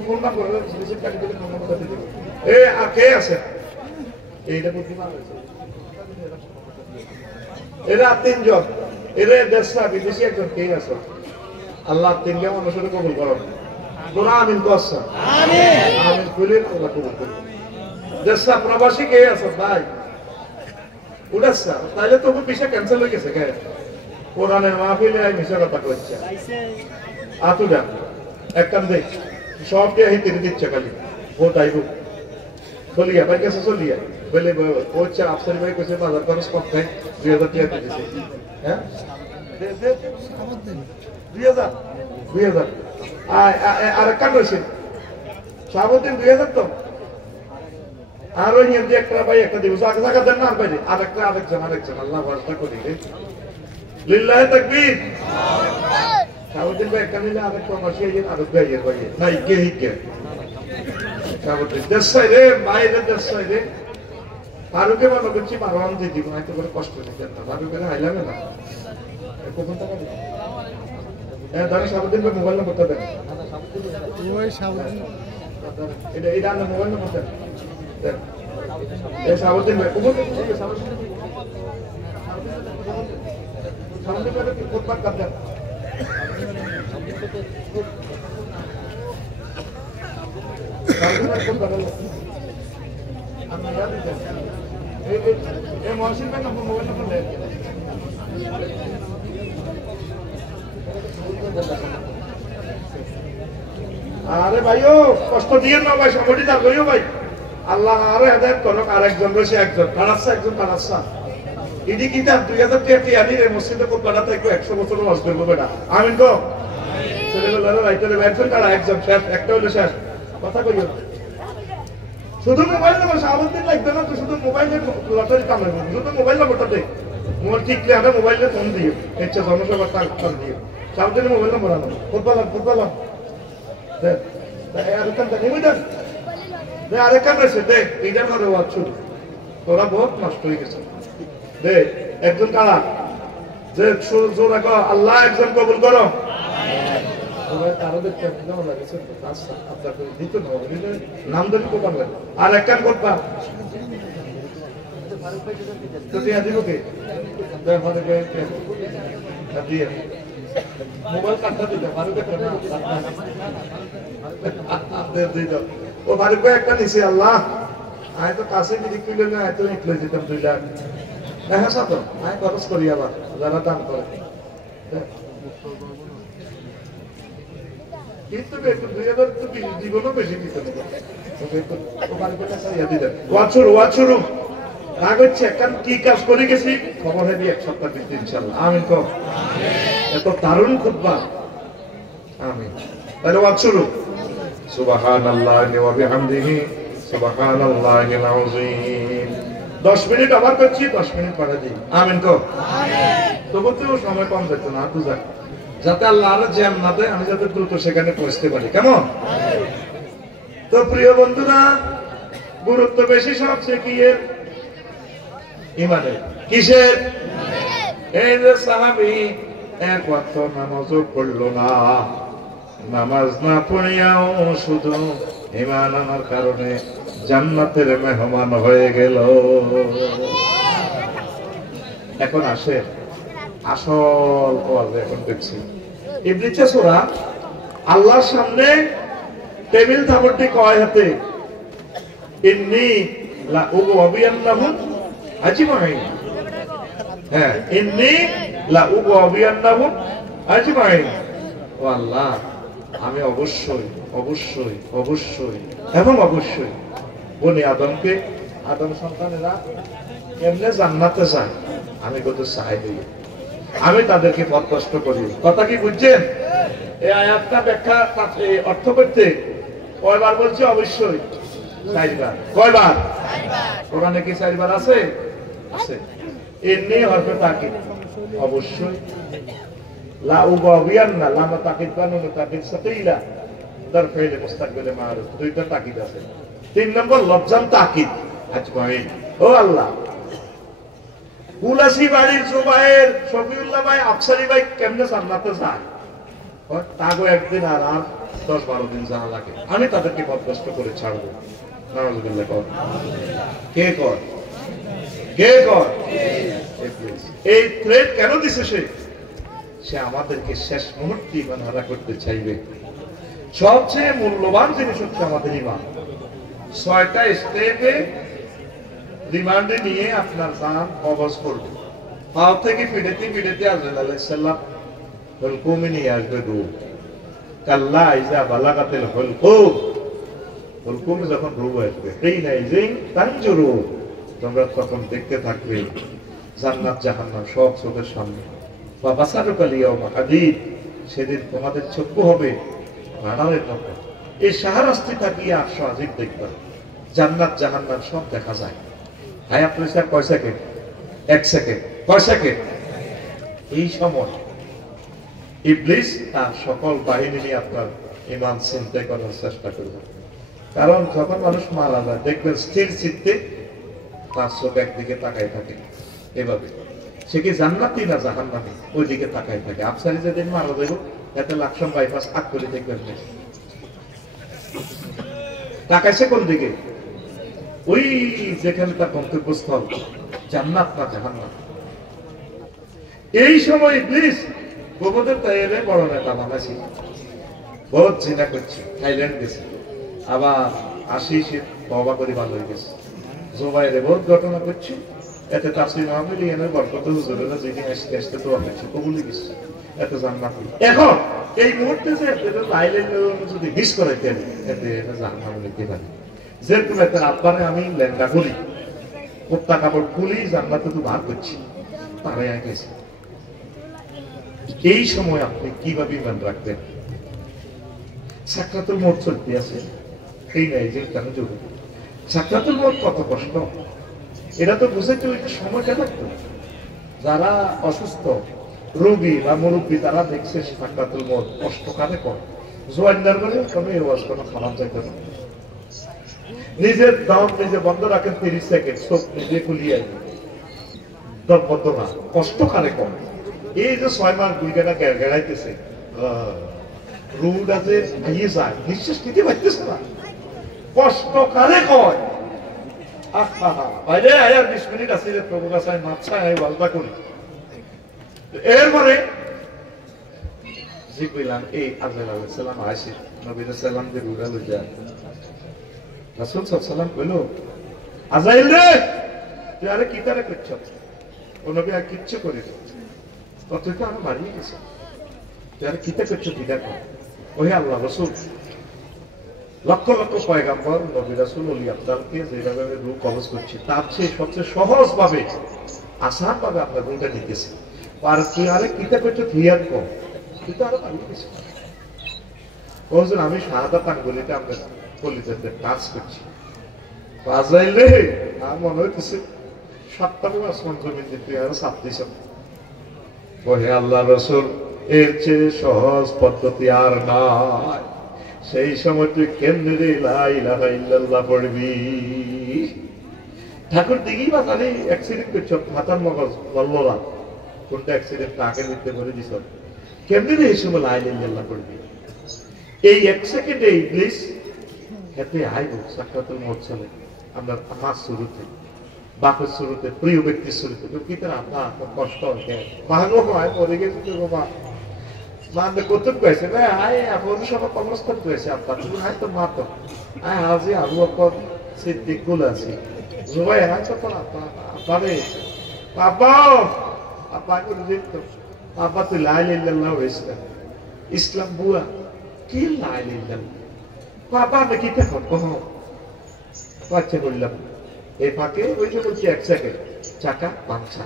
ফোন না করে রিসিভ কাটি দিলে ফোন নাম্বার দিয়ে দিবে আর কে আছে এইটা বুদ্ধিমান হয়েছে এরা তিনজন এরা দেশটা বিদেশি একজন কে আছে আল্লাহ তিনজন মানুষের কবুল করো তোরা আমিন করছে আমিন করে আল্লাহ কবুল করো দেশটা প্রবাসী কে আছে ভাই উড়াচ্ছে তাইলে তো পিসা ক্যান্সেল হয়ে গেছে কে কোরআনের মাহফিলে মিশা কথা করছে আতুডা একটা দেখ সবকে হিতে দিচ্ছে খালি ও তাইব চলিয়া ভাই কাছে চলিয়া বলে হচ্ছে আফসারি ভাই কইছে বাজার খরচ কম খাই 2000 টাকা দিয়েছে হ্যাঁ 2000 আর একটা রয়েছে সাবুদ্দিন 2000 তো আর ওই নিয়ে একটা ভাই একটা দিব জায়গা দেন না আর বাইরে আরেকজন আল্লাহ ভরসা করি লিল্লাহি তাকবীর সাবুদ্দিন ভাই একটা নিলে আরেক প্রবাসী আইয়ের আরেক ভাইয়ের ভাইয়ের না হিকে সাবুদ্দিন দেশাই রে বাইরে দেশাই রে ফারুকে মনে করছি মারওয়ান দিয়ে দিব, হয়তো করে কষ্ট দিতেন না, ফারুকের হাইলামে না কখন টাকা দিবেন? হ্যাঁ ধরেন সাবুদ্দিন ভাই মোবাইল নম্বরটা দেন, এটা এটা আপনার মোবাইল নম্বর দেন, সাবুদ্দিন ভাই কখন সাবুদ্দিন ভাই কোথায় কাজ দেন? আরে ভাইও কষ্ট দিয়ে না ভাই, সংগঠিত করিও ভাই, আল্লাহ আরো হেদায়েত করুক। আর একজন রয়েছে, একজন কারাচ্ছা, একজন কারাচ্ছা ইডি কিতাব 2000 টাকা আনি রে মসজিদে কোন বাড়াতে 100 বছর ওয়াজ করবো বেটা, আমিন গো ছেলেগুলো রাইটারে একজন কারা, একজন শেষ, একটা হলো শেষ, কথা কইও না। শুধু মোবাইল নম্বর সাবধান লাগবে না, তো শুধু মোবাইলের লটারি কামড়ে শুধু মোবাইল নম্বরটা দেখ, মোবাইল ঠিকলে আমরা মোবাইলে ফোন দিও, ইচ্ছা জনসভার টাকা দিও, সাবধানে মোবাইল নম্বর আনো, ফুটবল আরেকখান দেখ, আরেকখান রয়েছে দেখ, এইটার ঘরে ওয়াজ শুরু, তোরা বহুত নষ্ট হয়ে গেছে। দে একজন কারা যে জোর রাখো, আল্লাহ একজন কবুল করো। নাম ধরে কোপার লাগে আর একখান করবা দিব কে মোবাইল কাটটা দিতে ও ফারুক ভাই একটা নিছি, আল্লাহ আমি তো কাছে বিক্রি করলে না, এত নিকলে দিতাম 2 লাখ দেখা তো আমি খরচ করি আবার যারা দান করে, কিন্তু 2000 তো জীবনও বেশি দিতে কি কাজ করে গেছি খবর হেবি 1 সপ্তাহ ভিত্তি ইনশাআল্লাহ, আমিন কও। এত দারুণ খুতবা, আমিন। তাহলে ওয়াজ শুরু, সুবহানাল্লাহি ওয়া বিহামদিহি সুবহানাল্লাহিল আযীম। 10 মিনিট আবার করছি, 10 মিনিট পরে দিই, আমিন কও। তবু তো সময় কম যেত না, তো যাক, যাতে আল্লাহর জান্নাতে আমি যাতে দ্রুত সেখানে পৌঁছতে পারি, কেমন? তো প্রিয় বন্ধুরা, গুরুত্ব বেশি সবচেয়ে কি এর? ইমানের। কিসের? এই যে সাহাবী এক ওয়াক্ত নামাজও পড়লো না, নামাজ না পড়িয়াও শুধু ঈমান আনার কারণে জান্নাতের মেহমান হয়ে গেল। এখন আসে আসল ওয়াজ, এখন দেখছি ইবলিসে সূরা আল্লাহর সামনে টেবিল থাপড়টি কয় হাতে, ইন্নী লা উগবিয়ান্নাহুম আজমাইন। হ্যাঁ, ইন্নী লা উগবিয়ান্নাহুম আজমাইন। ও আল্লাহ, আমি অবশ্যই অবশ্যই অবশ্যই এবং অবশ্যই বনি আদমকে, আদম সন্তানেরা কেমনে জান্নাতে যায় আমি কত চাই দিই, আমি তাদেরকে পথ কষ্ট করি। কথা কি বুঝছেন? এই আয়াতটা ব্যাখ্যা অর্থ করতে কয়বার বলছি? অবশ্যই 4 বার। কয়বার? কোরআনে কি 4 বার আছে? আছে। এমনি হরফে তাকিদ, অবশ্যই। লা উবাবিয়ান্না, লামা তাকিদ বানুন তাকিদ সাকিলা, তার ফেলে মুস্তাকবিলে মারুফ, দুইটা তাকিদ আছে। 3 নম্বর লফজান তাকিদ, আজমাইন। ও আল্লাহ, কুলাসি বাড়ির জুবায়ের শফিউল্লাহ ভাই, আফসারি ভাই কেমনে জান্নাতে যায়? তাগো একদিন আর 10-12 দিন জানা লাগে, আমি তাদেরকে পথভ্রষ্ট করে ছাড়বো। নাউযুবিল্লাহ। কর কে কর কে কর এই থ্রেট কেন দিছে? সে আমাদেরকে শেষ মুহূর্তে ঈমান হারা করতে চাইবে। সবচেয়ে মূল্যবান জিনিস হচ্ছে আমাদের ঈমান। 6টা স্টেপে রিমান্ডে নিয়ে আপনার জান কবজ করবে। পাও থেকে পিড়েতে পিড়েতে আজরাইল আলাইহিস সালাম হুলকুমে নিয়ে আসবে রূহ। কাল্লা ইজা বালাগাতিল হুলকুম, হুলকুমে যখন রূহ আসবে, হিনা ইজিন তানজুরু, তোমরা তখন দেখতে থাকবে জান্নাত জাহান্নাম সব চোখের সামনে। বা বাসারুকাল ইয়াউমা হাদীদ, সেদিন তোমাদের চক্ষু হবে রাডারের মতো। এই শাহরাস্তি থাকিয়ে 800 আজিব দেখবা, জান্নাত জাহান্নাম সব দেখা যায়। হায়াত রয়েছে কয় সেকেন্ড? 1 সেকেন্ড। কয় সেকেন্ড? এই সময় ইবলিস তার সকল বাহিনী নিয়ে আপনার ঈমান চিন্তাই করার চেষ্টা করবে। কারণ যখন মানুষ মারা যায় দেখবেন স্থির চিত্তে তার চোখ একদিকে তাকায় থাকে এভাবে, সে কি জান্নাতি না জাহান্নামী ওই দিকে তাকায় থাকে। আফসারি যেদিন মারা যাইব এতে লাকসাম বাইপাস আগ করে দেখবেন তাকাইছে কোন দিকে, ওই যেখানে তার গন্তব্যস্থল জান্নাত না জাহান্নাম। এই সময় ইবলিস গোবদের তাইলে বড় নেতা বানাইছি, বহুত জিনা করছে, থাইল্যান্ড গেছে, আবার আসি সে তওবা করে ভালো হয়ে গেছে। জোবাইরে বহুত ঘটনা করছে, এতে তাফসীর মাহমুদ ইয়ানের বরকত হুজুরেরা যিনি আসতে আসতে তো হচ্ছে কবুল গেছে, এত জান্নাত। এখন এই মুহূর্তে যে থাইল্যান্ড যদি মিস করাইতেন এতে জাহান্নামে নিতে পারে। যেরকম একটা আব্বারে আমি লেঙ্গা করি, কুত্তা কাপড় খুলি জান্নাতে তো বার করছি, তারাই গেছে। এই সময় আপনি কিভাবে ইমান রাখবেন? সাকরাতুল মউত চলতে আছে, এই নাই যে কেন জরুরি। সাকরাতুল মউত কত কষ্ট, এটা তো বুঝাইতে হইতে সময়টা লাগতো। যারা অসুস্থ রোগী বা মুরব্বী তারা দেখছে সাকরাতুল মউত কষ্ট কানে কর, জোয়ানদার করে কোনো ওয়াজ কোনো খারাপ যাইতে না। নিজের দাম নিজে বন্ধ রাখেন 30 সেকেন্ড, চোখ নিজে খুলিয়ে দম বন্ধ না, কষ্ট কানে কম। এই যে 6 মাস দুই গানা গেড়াইতেছে, রুড আছে ভাইয়ে যায়, নিঃশ্বাস নিতে পারতেছে না, কষ্ট কারে কয়। বাইরে আয়ার 20 মিনিট আছে যে প্রভু কাছে মাপছা আমি ওয়াজটা করি। এরপরে জিবরিল এই আজরাইল আলাইহিস সালাম আসে, নবী সাল্লাল্লাহু আলাইহি রুড়া লই যায়। রাসূল সাল্লাল্লাহু আলাইহি সাল্লাম কইলো, আজরাইল রে তুই আরে কি তারে করছ? ও নবী আর কিচ্ছু করে না, তুই তো আমি মারিয়ে গেছে, তুই আর কিতা করছ কি দেখো। ওহে আল্লাহ রাসূল, লক্ষ লক্ষ পয়গাম্বর নবী রাসূল ওলি আফদালকে যেভাবে রূহ কবজ করছি তার চেয়ে সবচেয়ে সহজ ভাবে আসান ভাবে আপনার রূহটা নিতেছে। আর তুই আরে কিতা করছ থিয়ার কম, তুই তো আরো মারিয়ে গেছিস। ওজন আমি শাহাদাত আঙ্গুলিতে আপনার কলিজাতে টাচ করছি। আজরাইল রে আমার মনে হইতেছে 7টা আসমান জমিন দিতে আরো 7 দিছ। ওহে আল্লাহ রাসূল, এর চেয়ে সহজ পদ্ধতি আর নাই। সেই সময় তুই কেমনে লা ইলাহা ইল্লাল্লাহ পড়বি? ঠাকুর দিঘি বাজারে অ্যাক্সিডেন্ট করছ, মাথার মগজ বলল না কোনটা অ্যাক্সিডেন্ট আগে নিতে করে দিছ, কেমনে এই সময় লা ইলাহা ইল্লাল্লাহ পড়বি? এই 1 সেকেন্ডে ইবলিস হেতে আইব সাকরাতুল মউত চলে। আমরা আমার শুরুতে বাপের শুরুতে প্রিয় ব্যক্তির শুরুতে তো কি তার আপনার কষ্ট হয়, মাগো হয় মরে গেছে তো বাবা মানে কত কইছে না আয় আপন সব কর্মস্থল কইছে আপনার তুমি হাই তো মা তো আয় হাজি আবু বকর সিদ্দিক গুল আছে জুবাই হাই তো আপনারে বাবা আপা করে দিত বাবা তো লা ইলাহা ইল্লাল্লাহ হইছে ইসলাম বুয়া কি লা ইলাহা ইল্লাল্লাহ বাবা নাকি দেখো কোন বাচ্চা বললাম এই ফাঁকে ওই যে বলছি 1 সেকেন্ড চাকা পাংচা।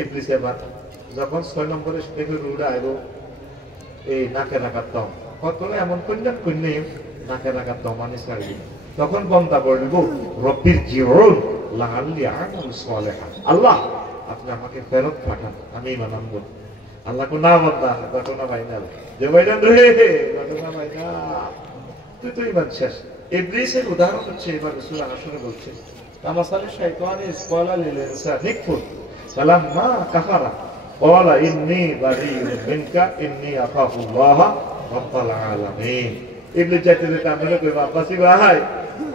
ইবলিস এবার যখন 6 নম্বরে স্টেপে রুড়া আইব এই নাকে রাখার দম কত এমন কন্যান কন্যা নাকে রাখার দম আনি ছাড়বি, তখন বন্দা বলব রব্বির জিউন লাআল্লি আমাল সালিহান, আল্লাহ আপনি আমাকে ফেরত পাঠান আমি ঈমান আনবো। আল্লাহ কো না বন্দা ঘটনা ফাইনাল যে ভাইরা রে ঘটনা ফাইনাল তুই তো ঈমান শেষ। ইবলিসের উদাহরণ হচ্ছে এবার রাসূল আসলে বলছে তামাসালে শয়তান ইসকালা লিল ইনসান নিকফুর ফালাম্মা কাফারা ক্বালা ইন্নী বারিউন মিনকা ইন্নী আখাফুল্লাহ রাব্বাল আলামিন। ইবলিস যাইতে যেতে আমরা কই আব্বাসি ভাই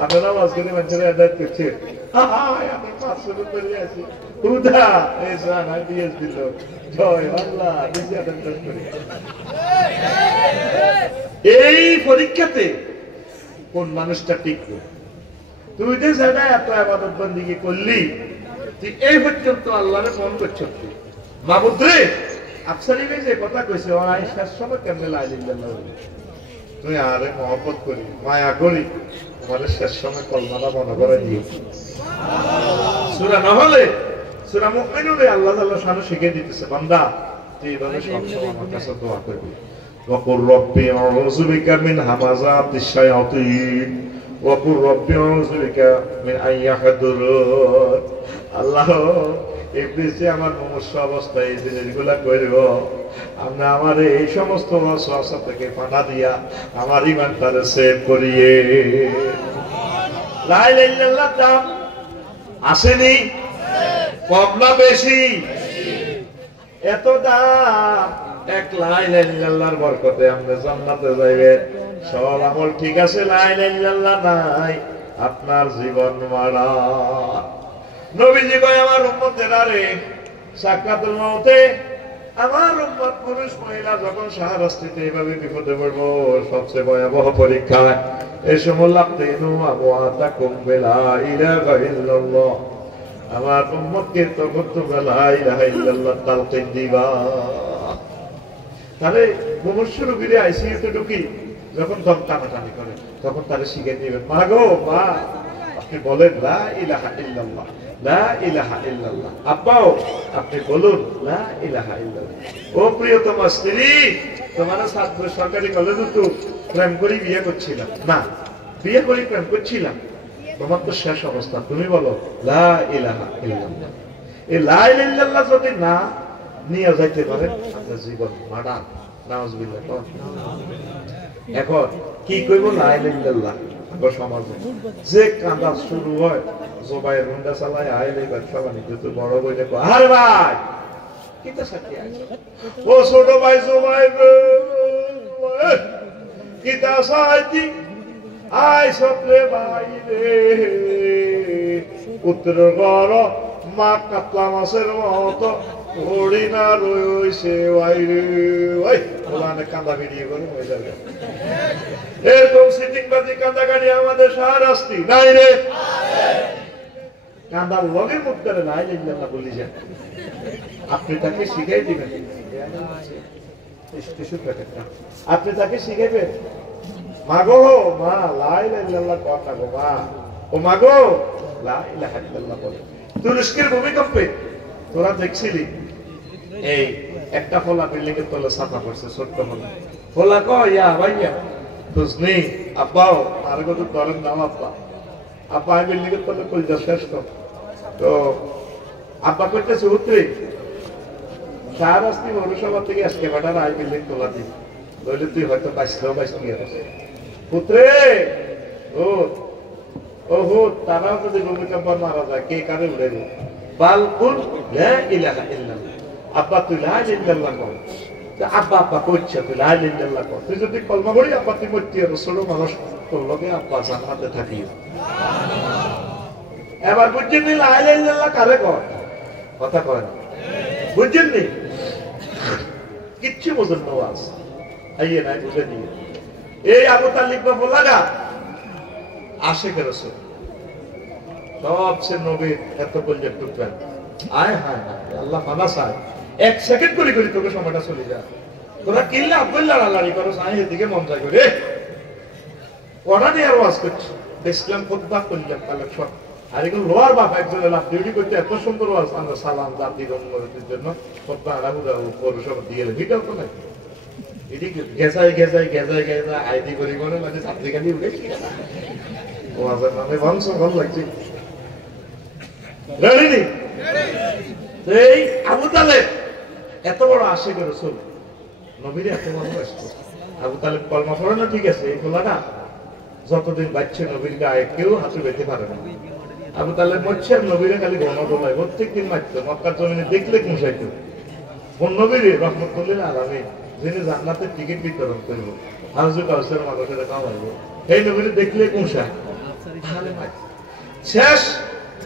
আপনারা ওয়াজ করে মানুষের আদাত করছেন, হায় আমি মাসুল করে আছি খুদা এসান আইডিয়াস দিল জয় আল্লাহ দিছি আদাত করি। এই পরীক্ষাতে কোন মানুষটা টিকবে? তুই যে জায়গায় এত ইবাদত বন্দেগী করলি তুই এই পর্যন্ত আল্লাহরে মন করছিস মাবুদ রে। আফসারি ভাই যে কথা কইছে ওর আয়েশার সময় কেমনে লা ইলাহা ইল্লাল্লাহ তুই আরে মহব্বত করি মায়া করি তোমার শেষ সময় কলমাটা মনে করে দিও। সূরা নহলে সূরা মুমিনুনে আল্লাহ তাআলা শানে শিখিয়ে দিতেছে বান্দা তুই এভাবে সবসময় আমার কাছে দোয়া করবি। وقل ربي أعوذ بك من همزات الشياطين وقل ربي أعوذ بك من أن يحضرون। আল্লাহ ইবলিসে আমার মনুষ্য অবস্থায় এই জিনিসগুলা কইরো, আমরা আমার এই সমস্ত ওয়াসওয়াসা থেকে পানা দিয়া আমার ঈমানটারে সেভ করিয়ে। লা ইলাহা ইল্লাল্লাহ দাম আসেনি? কম না বেশি? এত দাম। এক লা ইলাহা ইল্লাল্লাহর বরকতে আপনি জান্নাতে যাইবেন। সব আমল ঠিক আছে, লা ইলাহা ইল্লাল্লাহ নাই, আপনার জীবন মারা। নবীজি কয় আমার উম্মতেরা রে, সাকরাতুল মউতে আমার উম্মত পুরুষ মহিলা যখন শাহরাস্তিতে এইভাবে বিপদে পড়বো, সবচেয়ে ভয়াবহ পরীক্ষা এই সময় লাফতেনু আমওয়াতাকুম বিলা ইলাহা ইল্লাল্লাহ। আমার উম্মতকে তখন তোমরা লা ইলাহা ইল্লাল্লাহ তালকিন দিবা। তাহলে মুমূর্ষু রোগীরে আইসিইউতে ঢুকি যখন দম টানাটানি করে তখন তারা শিখে দিবেন, মা গো মা আপনি বলেন লা ইলাহা ইল্লাল্লাহ, লা ইলাহা ইল্লাল্লাহ। আব্বাও আপনি বলুন লা ইলাহা ইল্লাল্লাহ। ও প্রিয়তমা স্ত্রী, তোমার ছাত্র সরকারি কলেজে তো প্রেম করে বিয়ে করছিলাম না, বিয়ে করে প্রেম করছিলাম, তোমার তো শেষ অবস্থা, তুমি বলো লা ইলাহা ইল্লাল্লাহ। এই লা ইলাহা ইল্লাল্লাহ যদি না নিয়ে যাইতে পারে আপনার জীবন মারা। নাউজুবিল্লাহ। এখন কি কইব লা ইলাহা ইল্লাল্লাহ সমাজে যে কাঁদা শুরু হয়, জবাইয়ের রুন্ডা চালায় আইলে ব্যবসা বাণিজ্য তো বড় বইলে আরে ভাই কিতা সাথে আছে, ও ছোট ভাই জবাই কিতা সাইতি আই সপলে ভাই রে, উত্তর গড় মা কাতলা মাছের মতো ওড়ি না রয়েছে ভাই রে। ওই ওখানে কাঁদা বেরিয়ে করে হয়ে যাবে। এরকম সিটিংবাজি কাঁদাকাটি আমাদের শাহরাস্তি নাই রে। কাঁদার লগে মুখ করে লা ইলাহা ইল্লাল্লাহ বলি যান, আপনি তাকে শিখাই দিবেন, আপনি তাকে শিখাইবেন, মাগো মা লা ইলাহা ইল্লাল্লাহ কথা গো মা, ও মাগো লা ইলাহা ইল্লাল্লাহ বলে। তুরস্কের ভূমিকম্পে তোরা দেখছিলি এই একটা ফলা বিল্ডিং এর তলে ছাতা পড়ছে, ছোট্ট ফলা কয় ইয়া ভাইয়া বুঝনি আব্বাও আর কত ধরেন নাম আব্বা, আব্বা এই বিল্ডিং এর তলে কই যা শেষ তো আব্বা কইতেছে উত্তরে শাহরাস্তি পৌরসভা থেকে আজকে বেটার আই বিল্ডিং তোলা দিই, নইলে তুই হয়তো বাঁচলেও বাঁচতে গেছে পুত্রে। ও ওহো তারাও যদি ভূমিকম্প মারা যায় কে কারে উড়ে দেবে, বালকুল লা ইলাহা ইল্লাল্লাহ। আব্বা তুই লা ইলাহা ইল্লাল্লাহ কর, আব্বা আব্বা কইছে তুই লা ইলাহা ইল্লাল্লাহ কর, তুই যদি কলমা পড়ি আব্বা তুই মরতি আর ছোট মানুষ তোর লগে আব্বা জান্নাতে থাকি। এবার বুঝছেন লা ইলাহা ইল্লাল্লাহ কারে কর, কথা কয় না, বুঝছেন নি কিচ্ছু বোঝেন না, ওয়াজ আইয়ে নাই বুঝে নিয়ে। এই আবু তালিব বাবু লাগা আশিকের রাসূল সবচেয়ে নবীর এত বলছে টুকবেন আয় হায় হায় আল্লাহ মানা চায় এক সেকেন্ড করে করে তোকে সময়টা চলে যায়, তোরা কিল্লা আব্দুল্লাহ আল্লাহরি করো আয় এদিকে মন চাই করে ওরা নিয়ে আর ওয়াজ করছি ইসলাম খুতবা করলাম কালেকশন। আর এগুলো লোয়ার বাপ একজনে লাভ ডিউটি করতে এত সুন্দর ওয়াজ আমরা সালাম জাতির অনুমতির জন্য খুতবা আলাদা পৌরসভ দিয়ে ভিটাও তো নাই এদিকে গেজাই গেজাই গেজাই গেজাই আইডি করি মনে মানে ছাত্রী খালি উঠে ওয়াজের নামে বংশ ভালো লাগছে। এই আবু তালেব এত বড় আশিকের রাসূল, নবীর এত ভালোবাসতো। আবু তালেব কলমা পড়ে না ঠিক আছে, এই খোলাটা যতদিন বাচ্চা নবীর গায়ে কেউ হাতে বেঁধে পারে না। আবু তালেব মরছে আর নবীরে খালি ঘন দোলায় প্রত্যেকদিন মারতো, মক্কার জমিনে দেখলে কুঁসাইতো। কোন নবীর রহমতুল্লাহ আলামিন যিনি জান্নাতের টিকিট বিতরণ করব, হাউজে কাউসার মানুষের খাওয়াইব, এই নবীরে দেখলে কুঁসায় শেষ।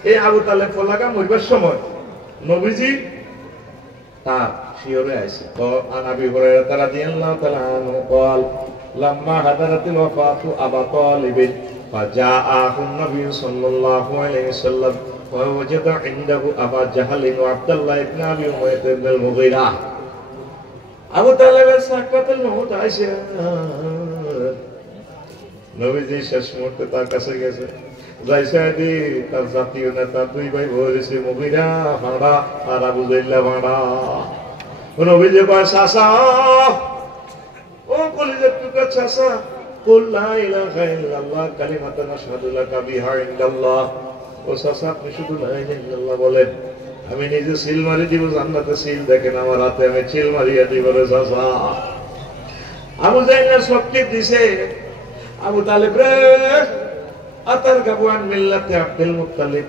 এই আবু তালেব ফলাকা মরবার সময় নবীজি তার শিয়রে আইছে তো আনাবি হুরায়রা রাদিয়াল্লাহু তাআলা আনহু قال لما حضرت الوفاة أبا طالب فجاءه النبي صلى الله عليه وسلم ووجد عنده أبا جهل وعبد الله بن أبي أمية بن المغيرة। আবু তালেবের সাকরাতুল মউত আইছে, নবীজি শেষ মুহূর্তে তার কাছে গেছে, যাইসাদি তার জাতীয় নেতা দুই ভাই বলেছে মুগিরা ভাড়া আর আবু জাইল্লা ভাড়া। নবীজি কয় চাচা ও কলিজার টুকরা চাচা কুল লা ইলাহা ইল্লাল্লাহ কালিমাতুন আশহাদু লাকা বিহা ইনদাল্লাহ। ও চাচা আপনি শুধু লা ইলাহা ইল্লাল্লাহ বলেন, আমি নিজে সিল মারি দিব জান্নাতে, সিল দেখেন আমার হাতে, আমি সিল মারিয়া দিব রে চাচা। আবু জাইল্লা শক্তি দিছে, আবু তালেব রে আতার গাবুয়ান মিল্লাতে আব্দুল মুত্তালিব,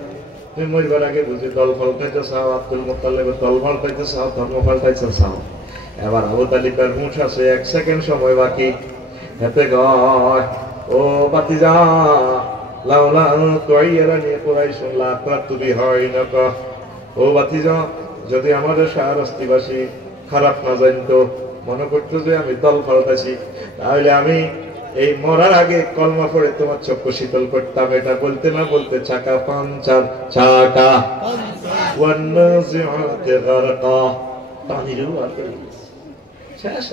তুমি মরবার আগে বুঝি দল পাল্টাইতে চাও, আব্দুল মুত্তালিবের দল পাল্টাইতে চাও, ধর্ম পাল্টাইতে চাও। এবার আবু তালিবের হুঁশ আছে, 1 সেকেন্ড সময় বাকি। হেতে গয় ও বাতিজা লাউলা তুইয়ারানি কুরাইশুন লা তাতুবি হাইনাক। ও বাতিজা, যদি আমাদের শাহরাস্তিবাসী খারাপ না জানতো, মনে করতো যে আমি দল পাল্টাইছি, তাহলে আমি এই মরার আগে কলমা পড়ে তোমার চক্ষু শীতল করতাম। এটা বলতে না বলতে চাকা পাঞ্চার, চাকা ওয়ান্নাজিআতি গারকা, পানিরও আর শেষ।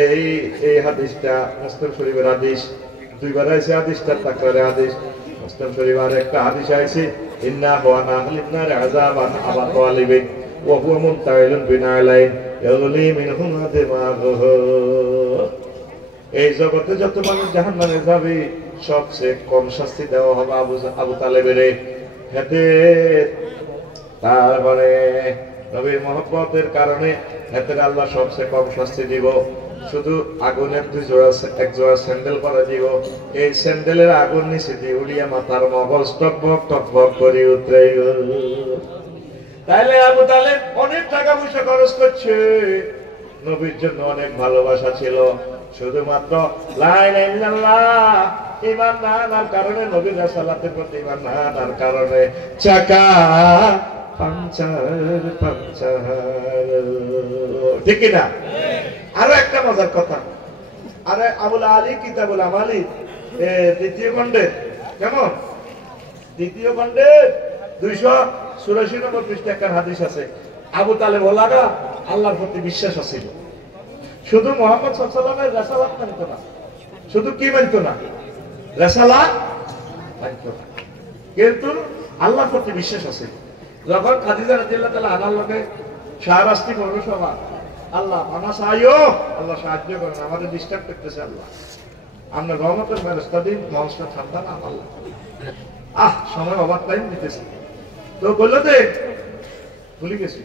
এই হাদিসটা মুসলিম শরীফের হাদিস, 2 বার আছে হাদিসটা তাকরারে হাদিস। মুসলিম শরীফের একটা হাদিস আছে, ইন্না হুয়ানা আহলিনার আযাবান আবা তালিবিন ওয়া হুয়া মুনতাইলুন বিনালাইন ইয়াগলি মিনহুমা দিমাগুহু। এই জগতে যত মানুষ জাহান্নামে যাবে, সবচেয়ে কম শাস্তি দেওয়া হবে আবু তালেবের হাতে। তারপরে নবীর মহব্বতের কারণে হাতে আল্লাহ সবচেয়ে কম শাস্তি দিব। শুধু আগুনের 2 জোড়া 1 জোড়া স্যান্ডেল পরা দিব। এই স্যান্ডেলের আগুন নিচে দিয়ে উড়িয়া মাথার মগজ টকবক টকবক করে উতরে। তাইলে আবু তালেব অনেক টাকা পয়সা খরচ করছে, নবীর জন্য অনেক ভালোবাসা ছিল। শুধুমাত্র লা ইলাহা ইল্লাল্লাহ ঈমান না আনার কারণে, নবীর রাসালাতের প্রতি ঈমান না আনার কারণে চাকা পাঞ্চার পাঞ্চার। ঠিক না? আরো একটা মজার কথা, আরে আবুল আলী কিতাবুল আমালি 2য় খণ্ডে, কেমন 2য় খণ্ডে 284 নম্বর পৃষ্ঠা একটা হাদিস আছে। আবু তালেব ওলাগা আল্লাহর প্রতি বিশ্বাস আছিল, শুধু মুহাম্মদ সাল্লাল্লাহু আলাইহি ওয়াসাল্লামের রাসালাত মানত না। শুধু কি মানত না? রাসালাত মানত না, কিন্তু আল্লাহর প্রতি বিশ্বাস আছে। যখন খাদিজা রাদিয়াল্লাহু তাআলা আনার লগে শাহরাস্তি পৌরসভা, আল্লাহ মানা চাইও, আল্লাহ সাহায্য করেন, আমাদের ডিস্টার্ব করতেছে আল্লাহ, আমরা রহমতের ব্যবস্থা দিন, মহাজটা ঠান্ডা না আল্লাহ। সময় অবাক টাইম দিতেছে তো বললো যে ভুলে গেছি।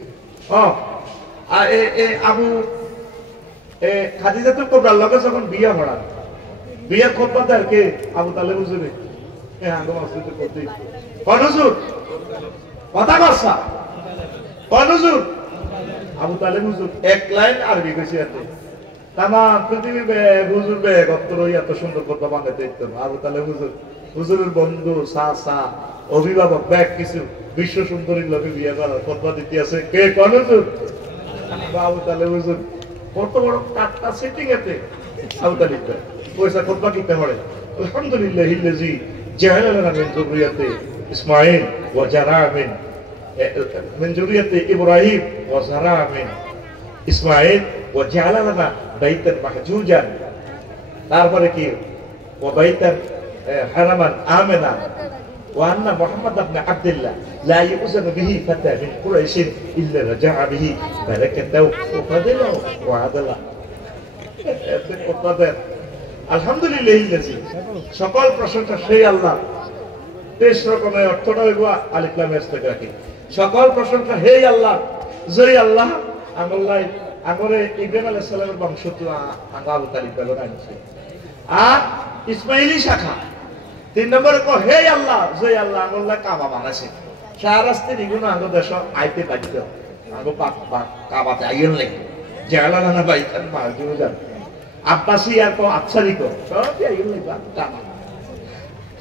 আবু খাদিজাতুল কুবরার লগে যখন বিয়া পড়ান, বিয়া খুতবা দেয় কে? আবু তালেব হুজুরে। আঙ্গ মসজিদে করতে কোন হুজুর? কথা কসা কোন হুজুর? আবু তালেব হুজুর। 1 লাইন আরবি কইছে এতে, তামাম পৃথিবী হুজুর বেগ অত্তর এত সুন্দর কথা বানাইতে দিত না। আবু তালেব হুজুর, হুজুরের বন্ধু, চাচা, অভিভাবক, ব্যাগ কিছু বিশ্ব সুন্দরীর লোকে বিয়ে করার কথা দিতে আছে কে? কোন হুজুর? আবু তালেব হুজুর। কত বড় কাটটা সেটিং এতে আবু তালেব পয়সা কথা কিতে পড়ে। আলহামদুলিল্লাহ ইল্লাযী জাআলা লানা মিন যুররিয়াতি ইসমাঈল ওয়া জারা মিন যুররিয়াতি ইব্রাহিম ওয়া জারা মিন ইসমাঈল ওয়া জাআলা লানা বাইতান মাহজুজান। তারপরে কি? ওয়া বাইতান হারামান আমিনা ওয়া আন্না মুহাম্মদ ইবনে আব্দুল্লাহ লা ইউযানু বিহি ফাতা মিন কুরাইশ ইল্লা রাজা'a বিহি বারাকাতাহু ওয়া ফাদলাহু ওয়া আদালা। আলহামদুলিল্লাহ ইল্লাযী, সকল প্রশংসা সেই আল্লাহ। 23 রকমের অর্থটা হইব আলিফ লাম থেকে রাখি। সকল প্রশংসা হেই আল্লাহ, যেই আল্লাহ আমলাই আগরে ইব্রাহিম আলাইহিস সালামের বংশ তো আবু তালিব বেগর আনছে, আর ইসমাইলি শাখা। 3 নম্বরে কো হেই আল্লাহ, যেই আল্লাহ আমলাই কাবা বানাইছে। শাহরাস্তি নিগুণ আগ দেশ আইতে বাধ্য, আগ কাবাতে আইয়েন লাগে জালা না বাইতান মাহজুজান। আব্বাসি আর কো আফসারি কো সব আইয়েন লাগে কাবা।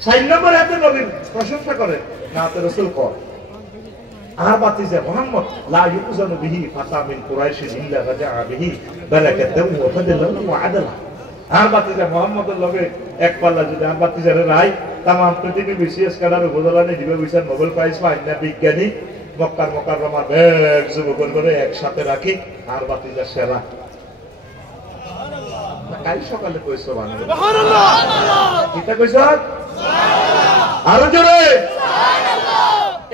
4 নম্বরে এত নবীর প্রশংসা করে না তো রাসূল কো আর বাতিজা মুহাম্মদ লা ইউযানু বিহি ফাতা মিন কুরাইশ ইল্লা রাজা'a বিহি বারাকাতাহু ওয়া ফাদলাহু ওয়া আদালা। আর বাতিজা মুহাম্মদের লগে এক পাল্লা যদি আর বাতিজারে রাই, तमाम পৃথিবী বিশেষ কারার উপজেলানে দিবে বিচার নোবেল প্রাইজ পায় না বিজ্ঞানী মক্কার মুকাররমা বেশ যুবকর করে একসাথে রাখি। আর বাতিজা সেরা। কাল সকালে কইছো সুবহানাল্লাহ, কিটা কইছো? সুবহানাল্লাহ, আরো জোরে সুবহানাল্লাহ।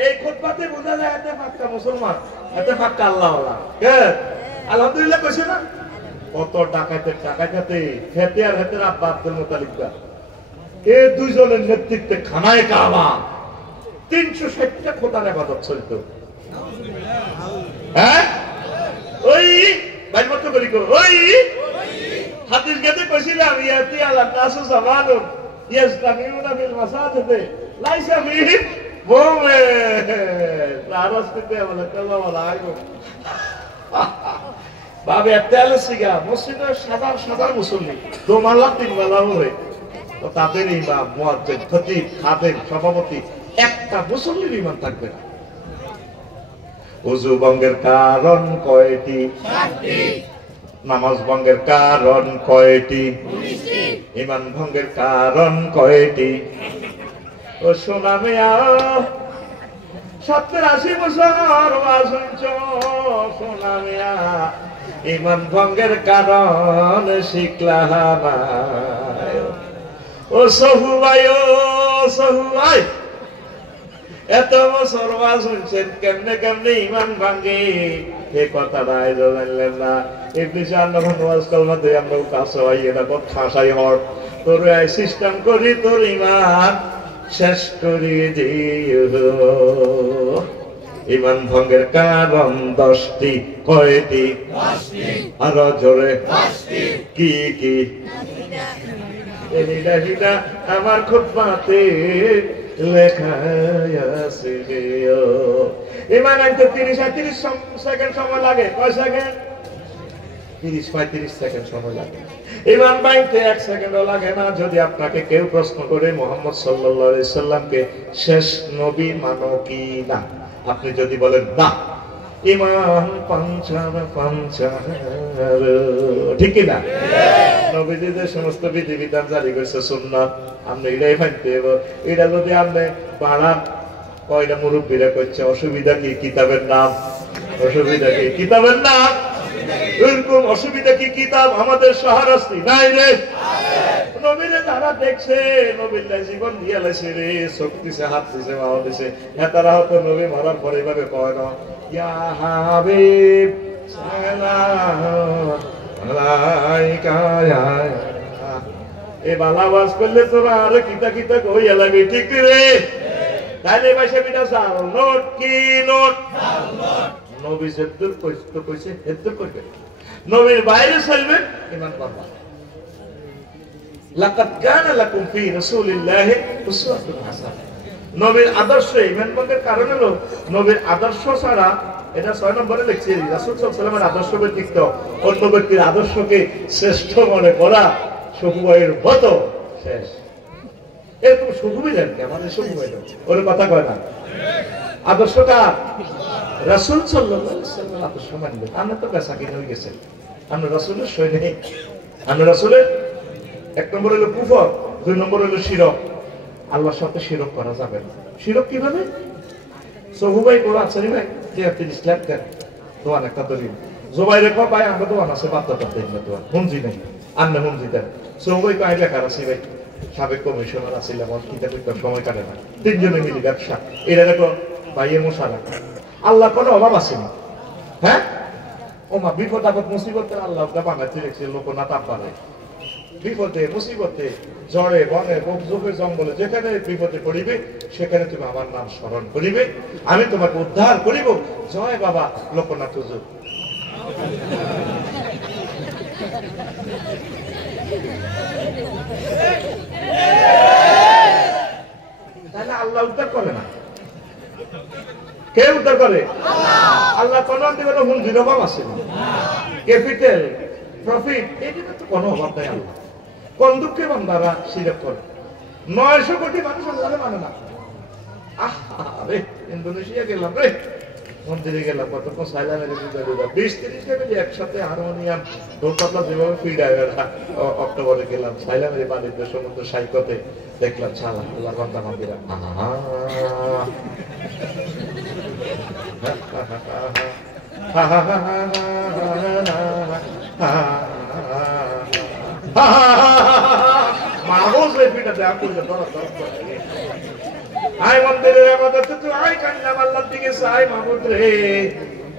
এই খুতবাতে বোঝা যায় এত পাক্কা মুসলমান, এত পাক্কা আল্লাহওয়ালা। কে? আলহামদুলিল্লাহ কইছে না? কত ডাকাইতে খেতে আর হেতের আব্বা আব্দুল মুতালিব এই দুইজনের নেতৃত্বে খানায় কাবা 360টা খোদার ইবাদত চলতো। হ্যাঁ, ওই ভাই মত করি কো ওই হাদিস গেতে কইছিলাম ইয়াতি আলা নাসু জামানুন ইয়াসতামিউনা বিল মাসাজিদে লাইসা ফিহি বলে রাস্তাতে বলে তেলা বলা আইব বাবে তেল সিগা মসজিদের সাদার সাদার মুসল্লি দোমাল্লা তিন বেলা হয়ে তো তাদের ইমাম মুয়াজ্জিন খতিব খাদেম সভাপতি একটা মুসল্লির ইমান থাকবে না। ওযু ভঙ্গের কারণ কয়টি? নামাজ ভঙ্গের কারণ কয়টি? ইমান ভঙ্গের কারণ কয়টি? ও সোনা মিয়া 70-80 বছর বাসঞ্চ সোনা মিয়া ইমান ভঙ্গের কারণ শিখলা না। ও সহু ভাই, ও সহু ভাই, এত বছর ওয়াজ শুনছেন, কেমনে কেমনে ইমান ভাঙ্গে এ কথাটা আইজো জানলেন না। ইবলিস যখন ওয়াজ কলমা দেই আমরা কাছে হয় এটা কত খাসাই হর তোর সিস্টেম করি তোর ইমান শেষ করি দিও। ইমান ভঙ্গের কারণ 10টি কয়টি? আরো জোরে কি কি? এটা আমার খুতবাতে লেখা আছে। ইমান আনতে 30-35 সেকেন্ড সময় লাগে। কয় সেকেন্ড? 30-35 সেকেন্ড সময় লাগে। ইমান বাইতে 1 সেকেন্ডও লাগে না। যদি আপনাকে কেউ প্রশ্ন করে মুহাম্মদ সাল্লাল্লাহু আলাইহি সাল্লামকে শেষ নবী মানো কি না, আপনি যদি বলেন না, ইমান পাঞ্চার ঠিক না? নবীজি যে সমস্ত বিধিবিধান জারি করেছে সুন্নাত, আমরা এটাই মানতে হবে। এটা যদি আপনি বাড়ান, কয়টা মুরব্বীরা করছে অসুবিধা কি? কিতাবের নাম অসুবিধা কি? কিতাবের নাম এরকম অসুবিধা কি? কিতাব আমাদের সহারস্তি নাই রে। নবীরে যারা দেখছে, নবীর জীবন দিয়ে লাইছে রে, চোখ দিছে, হাত দিছে, মাও দিছে, হ্যাঁ তারা হয়তো নবী মারার পরে এইভাবে কয় না, ইয়া হাবিব সালাম আলাইকা। এই বালা ওয়াজ করলে তোরা আরে কিতা কিতা কই এলাবি, ঠিক রে? তাইলে ভাষা বিটা চাল নোট কি নোট? নবী যেদুর কইছে এদুর করবে, নবীর বাইরে চলবে ইমান করবা। লাকাদ কানা লাকুম ফি রাসূলিল্লাহি উসওয়াতুন হাসানাহ। নবীর আদর্শ ইমান ভঙ্গের কারণ হলো নবীর আদর্শ ছাড়া, এটা 6 নম্বরে লিখছি, রাসূল সাল্লাল্লাহু আলাইহি ওয়াসাল্লামের আদর্শ ব্যতীত অন্য ব্যক্তির আদর্শকে শ্রেষ্ঠ মনে করা সুখবয়ের মতো শেষ। এরকম সুখবই দেন কি আমাদের সুখবই দেন, ওর কথা কয় না। আদর্শটা রাসূল সাল্লাল্লাহু আলাইহি ওয়াসাল্লাম আদর্শ মানবে। আমরা তো বেচা কিনে হয়ে গেছে, আমরা রাসূলের সৈনিক। আমরা রাসূলের 1 নম্বর হলো কুফর, 2 নম্বর হলো শিরক। আল্লাহর সাথে শিরক করা যাবে না। শিরক কিভাবে? সহু ভাই বড় আছারি ভাই 33 লাখ দেন দোয়ান একটা দলিল। জবাই রেখো ভাই আমরা দোয়ান আছে, বাধ্যতা দেন না দোয়ান, হুমজি নাই, আন্না হুমজি দেন। সহু ভাই কয় লেখা আছে ভাই, সাবেক কমিশনার আছিলাম, কিতা করতে সময় কাটে না, 3 জনে মিলি ব্যবসা। এরা দেখো ভাইয়ের মশারা, আল্লাহ কোনো অভাব আছে না। হ্যাঁ ও মা বিপদ আপদ মুসিবতের আল্লাহ বানাতে রেখেছে, লোক না তাপ পারে। বিপদে মুসিবতে ঝড়ে বনে যুগে জঙ্গলে যেখানে বিপদে পড়িবে সেখানে তুমি আমার নাম স্মরণ করিবে, আমি তোমাকে উদ্ধার করিব। জয় বাবা লোকনাথ হুজুর। তাহলে আল্লাহ উদ্ধার করে না, কে উদ্ধার করে? আল্লাহ কোন দিকে হুমজির অভাব আছে না, ক্যাপিটাল প্রফিট এটা তো কোনো অভাব নাই। আল্লাহ কোন দুঃখে বান্দারা শিরক করে? 900 কোটি মানুষ আল্লাহরে মানে না। আরে ইন্দোনেশিয়া গেলাম রে, মন্দিরে গেলাম, কতক্ষণ সাইলা মেরে 20-30 টা মিলে একসাথে হারমোনিয়াম ঢোলতবলা যেভাবে ফিরায় অক্টোবরে গেলাম, সাইলা মেরে বাণিজ্য সমুদ্র সাইকতে দেখলাম ছালা আল্লাহর বান্দা বান্দিরা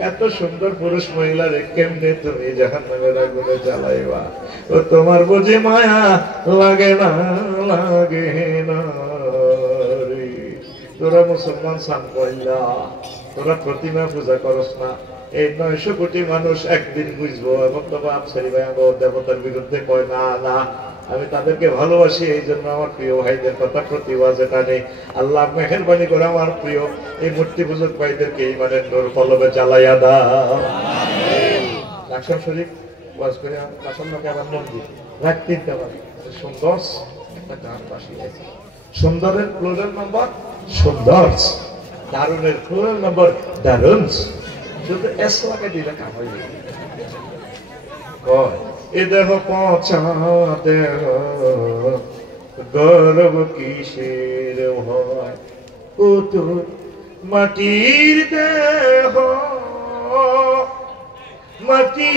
এত সুন্দর পুরুষ মহিলা রে কেমনে তুমি জাহান্নামের আগুনে জ্বালাইবা? ও তোমার বুঝি মায়া লাগে না, লাগে না রে। তোরা মুসলমান সান কইলা, তোরা প্রতিমা পূজা করস না। এই 900 কোটি মানুষ একদিন বুঝবো এবং তোমার আফসারি ভাই দেবতার বিরুদ্ধে কয় না না আমি তাদেরকে ভালোবাসি, এই জন্য আমার প্রিয় ভাইদের কথা প্রতি ওয়াজে টানে। আল্লাহ মেহেরবানি করে আমার প্রিয় এই মূর্তি পূজক ভাইদেরকে ইমানের নূর কলবে জ্বালাইয়া দাও। লাকসাম শরীফ ওয়াজ করে আসন্নকে আবার মন্দির রাত 3টা বাজে সুন্দর একটা গান বাসিয়ে আছে। সুন্দরের প্লুরাল নাম্বার সুন্দর, দারুণের প্লুরাল নাম্বার দারুণ। শুধু এস লাগাই দিলে কাম হয়ে যাবে। এ দেহ পচা দেহ গর্ব কিসের হয়, ও তোর মাটির দেহ মাটি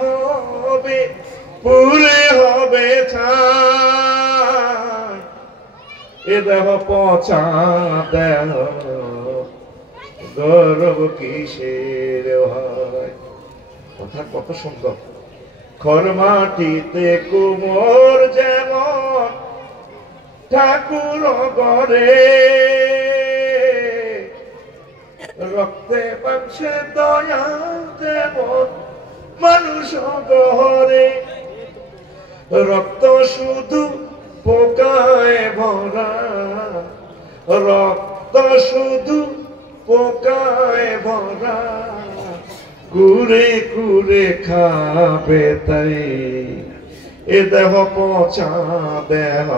হবে পুরে হবে ছাই। এ দেহ পচা দেহ গর্ব কিসের হয়। কথা কত সুন্দর। খরমাটিতে কুমোর যেমন ঠাকুর গড়ে, রক্তে মাংসে দয়া যেমন মানুষ গহরে। রক্ত শুধু পোকায় ভরা, রক্ত শুধু পোকায় ভরা, কুরে কুরে খাবে তাই। এ দেহ পচা দেহ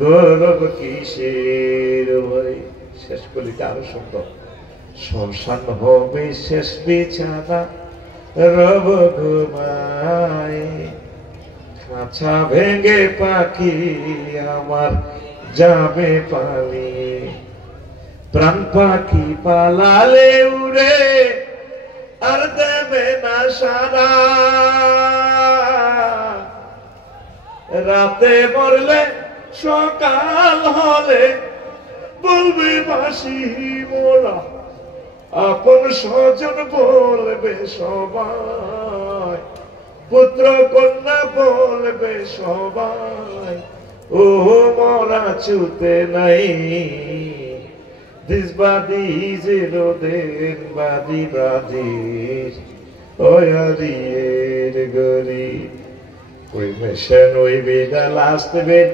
গৌরব কিসের হয়। শেষ কলিটা আরো সুন্দর। শ্মশান হবে শেষ বিছানা রব ঘুমায়, খাঁচা ভেঙে পাখি আমার যাবে পালিয়ে। প্রাণ পাখি পালালে উড়ে আর দেবে না সারা, রাতে মরলে সকাল হলে বলবে বাসি মোরা। আপন স্বজন বলবে সবাই, পুত্র কন্যা বলবে সবাই, ও মরা ছুতে নাই। This body is a roden body brothers. Oh, yeah, the goody. We mission, we be the last bit.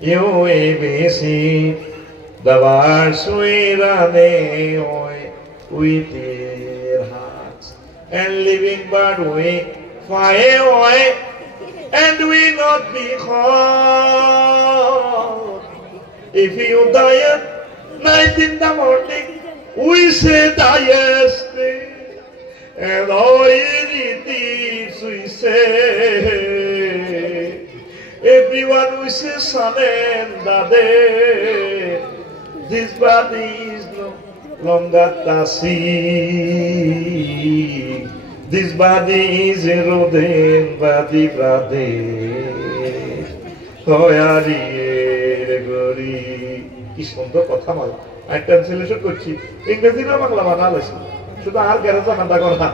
You may be seen. The bars we run away with their hearts. And living but we fly away. And we not be caught. If you die night in the morning, we say yesterday, and all it is we say. Everyone wishes sun and the day. This body is no longer the sea. This body is a rodent body, brother. Oh, কি সুন্দর কথা বল। একটা ট্রান্সলেশন করছি, ইংরেজিরও বাংলা বানাল আছে, শুধু আর গ্যারেজে হান্দা কর না।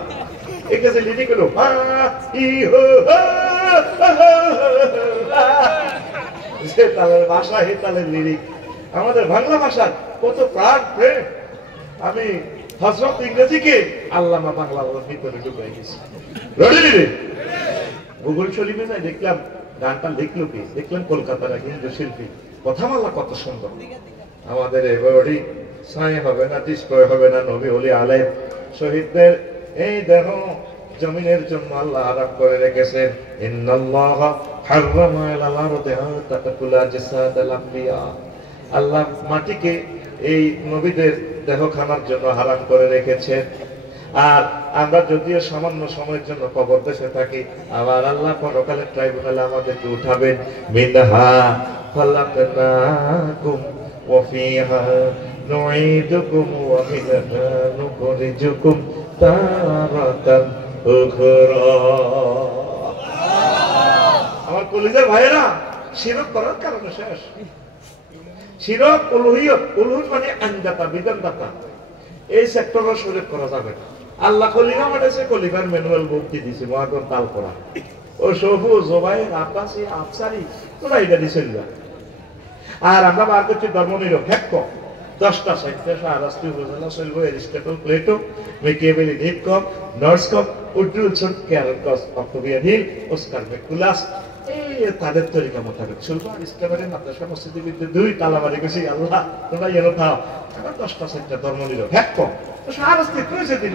ইংরেজি লিরিক হলো যে তালের ভাষা, হে তালের লিরিক। আমাদের বাংলা ভাষার কত প্রাণ প্রেম। আমি হযরত ইংরেজিকে আল্লামা বাংলা ভিতরে ঢুকাই গেছি। গুগল শরীফে যাই দেখলাম গানটা লিখলো কি, দেখলাম কলকাতার এক হিন্দু শিল্পী। কথা বলা কত সুন্দর। আমাদের এবারই ছাই হবে না, ডিস্ট্রয় হবে না। নবী ওলি আলেম শহীদদের এই দেহ জমিনের জন্য আল্লাহ হারাম করে রেখেছেন। ইন্নাল্লাহ হাররামা আলাল আরদি তাতাকুলা জাসাদাল আমবিয়া। আল্লাহ মাটিকে এই নবীদের দেহ খানার জন্য হারাম করে রেখেছেন। আর আমরা যদিও সামান্য সময়ের জন্য কবর দেশে থাকি, আবার আল্লাহ পরকালের ট্রাইব্যুনালে আমাদেরকে উঠাবেন। মিনহা খালাকনাকুম ওয়া ফিহা নুঈদুকুম ওয়া মিনহা নুখরিজুকুম তারাতান উখরা। আমার কলিজার ভাইয়েরা, শিরক করার কারণে শেষ। শিরক উলুহিয়ত, উলুহিয়ত মানে আইনদাতা, বিধানদাতা। এই সেক্টরে শিরক করা যাবে না। আল্লাহ কলিমা মানেছে, কলিমার ম্যানুয়াল বুক দিয়ে দিছে, মহাগ্রন্থ তাল করা। ও সবু জবাই আব্বাসি আফসারি তোরা এটা দিছিল না। আর আমরা বার করছি ধর্মনিরপেক্ষ। 10টা সাহিত্য শাহরাস্তি উপজেলা চলবো, এরিস্টটল, প্লেটো, মেকিয়াভেলি, নিপকপ, নর্সকপ, উড্রুল সরকার কস অক্টোবিয়ান হিল ওস্কার বেকুলাস এই তাদের তরিকা মোতাবেক চলবো। আর ইসলামের মাদ্রাসা মসজিদের বিরুদ্ধে দুই তালাবাড়ি গেছি, আল্লাহ তোমরা এলো থাও, 10টা 4টা ধর্ম নিল, হ্যাঁ সারা দিন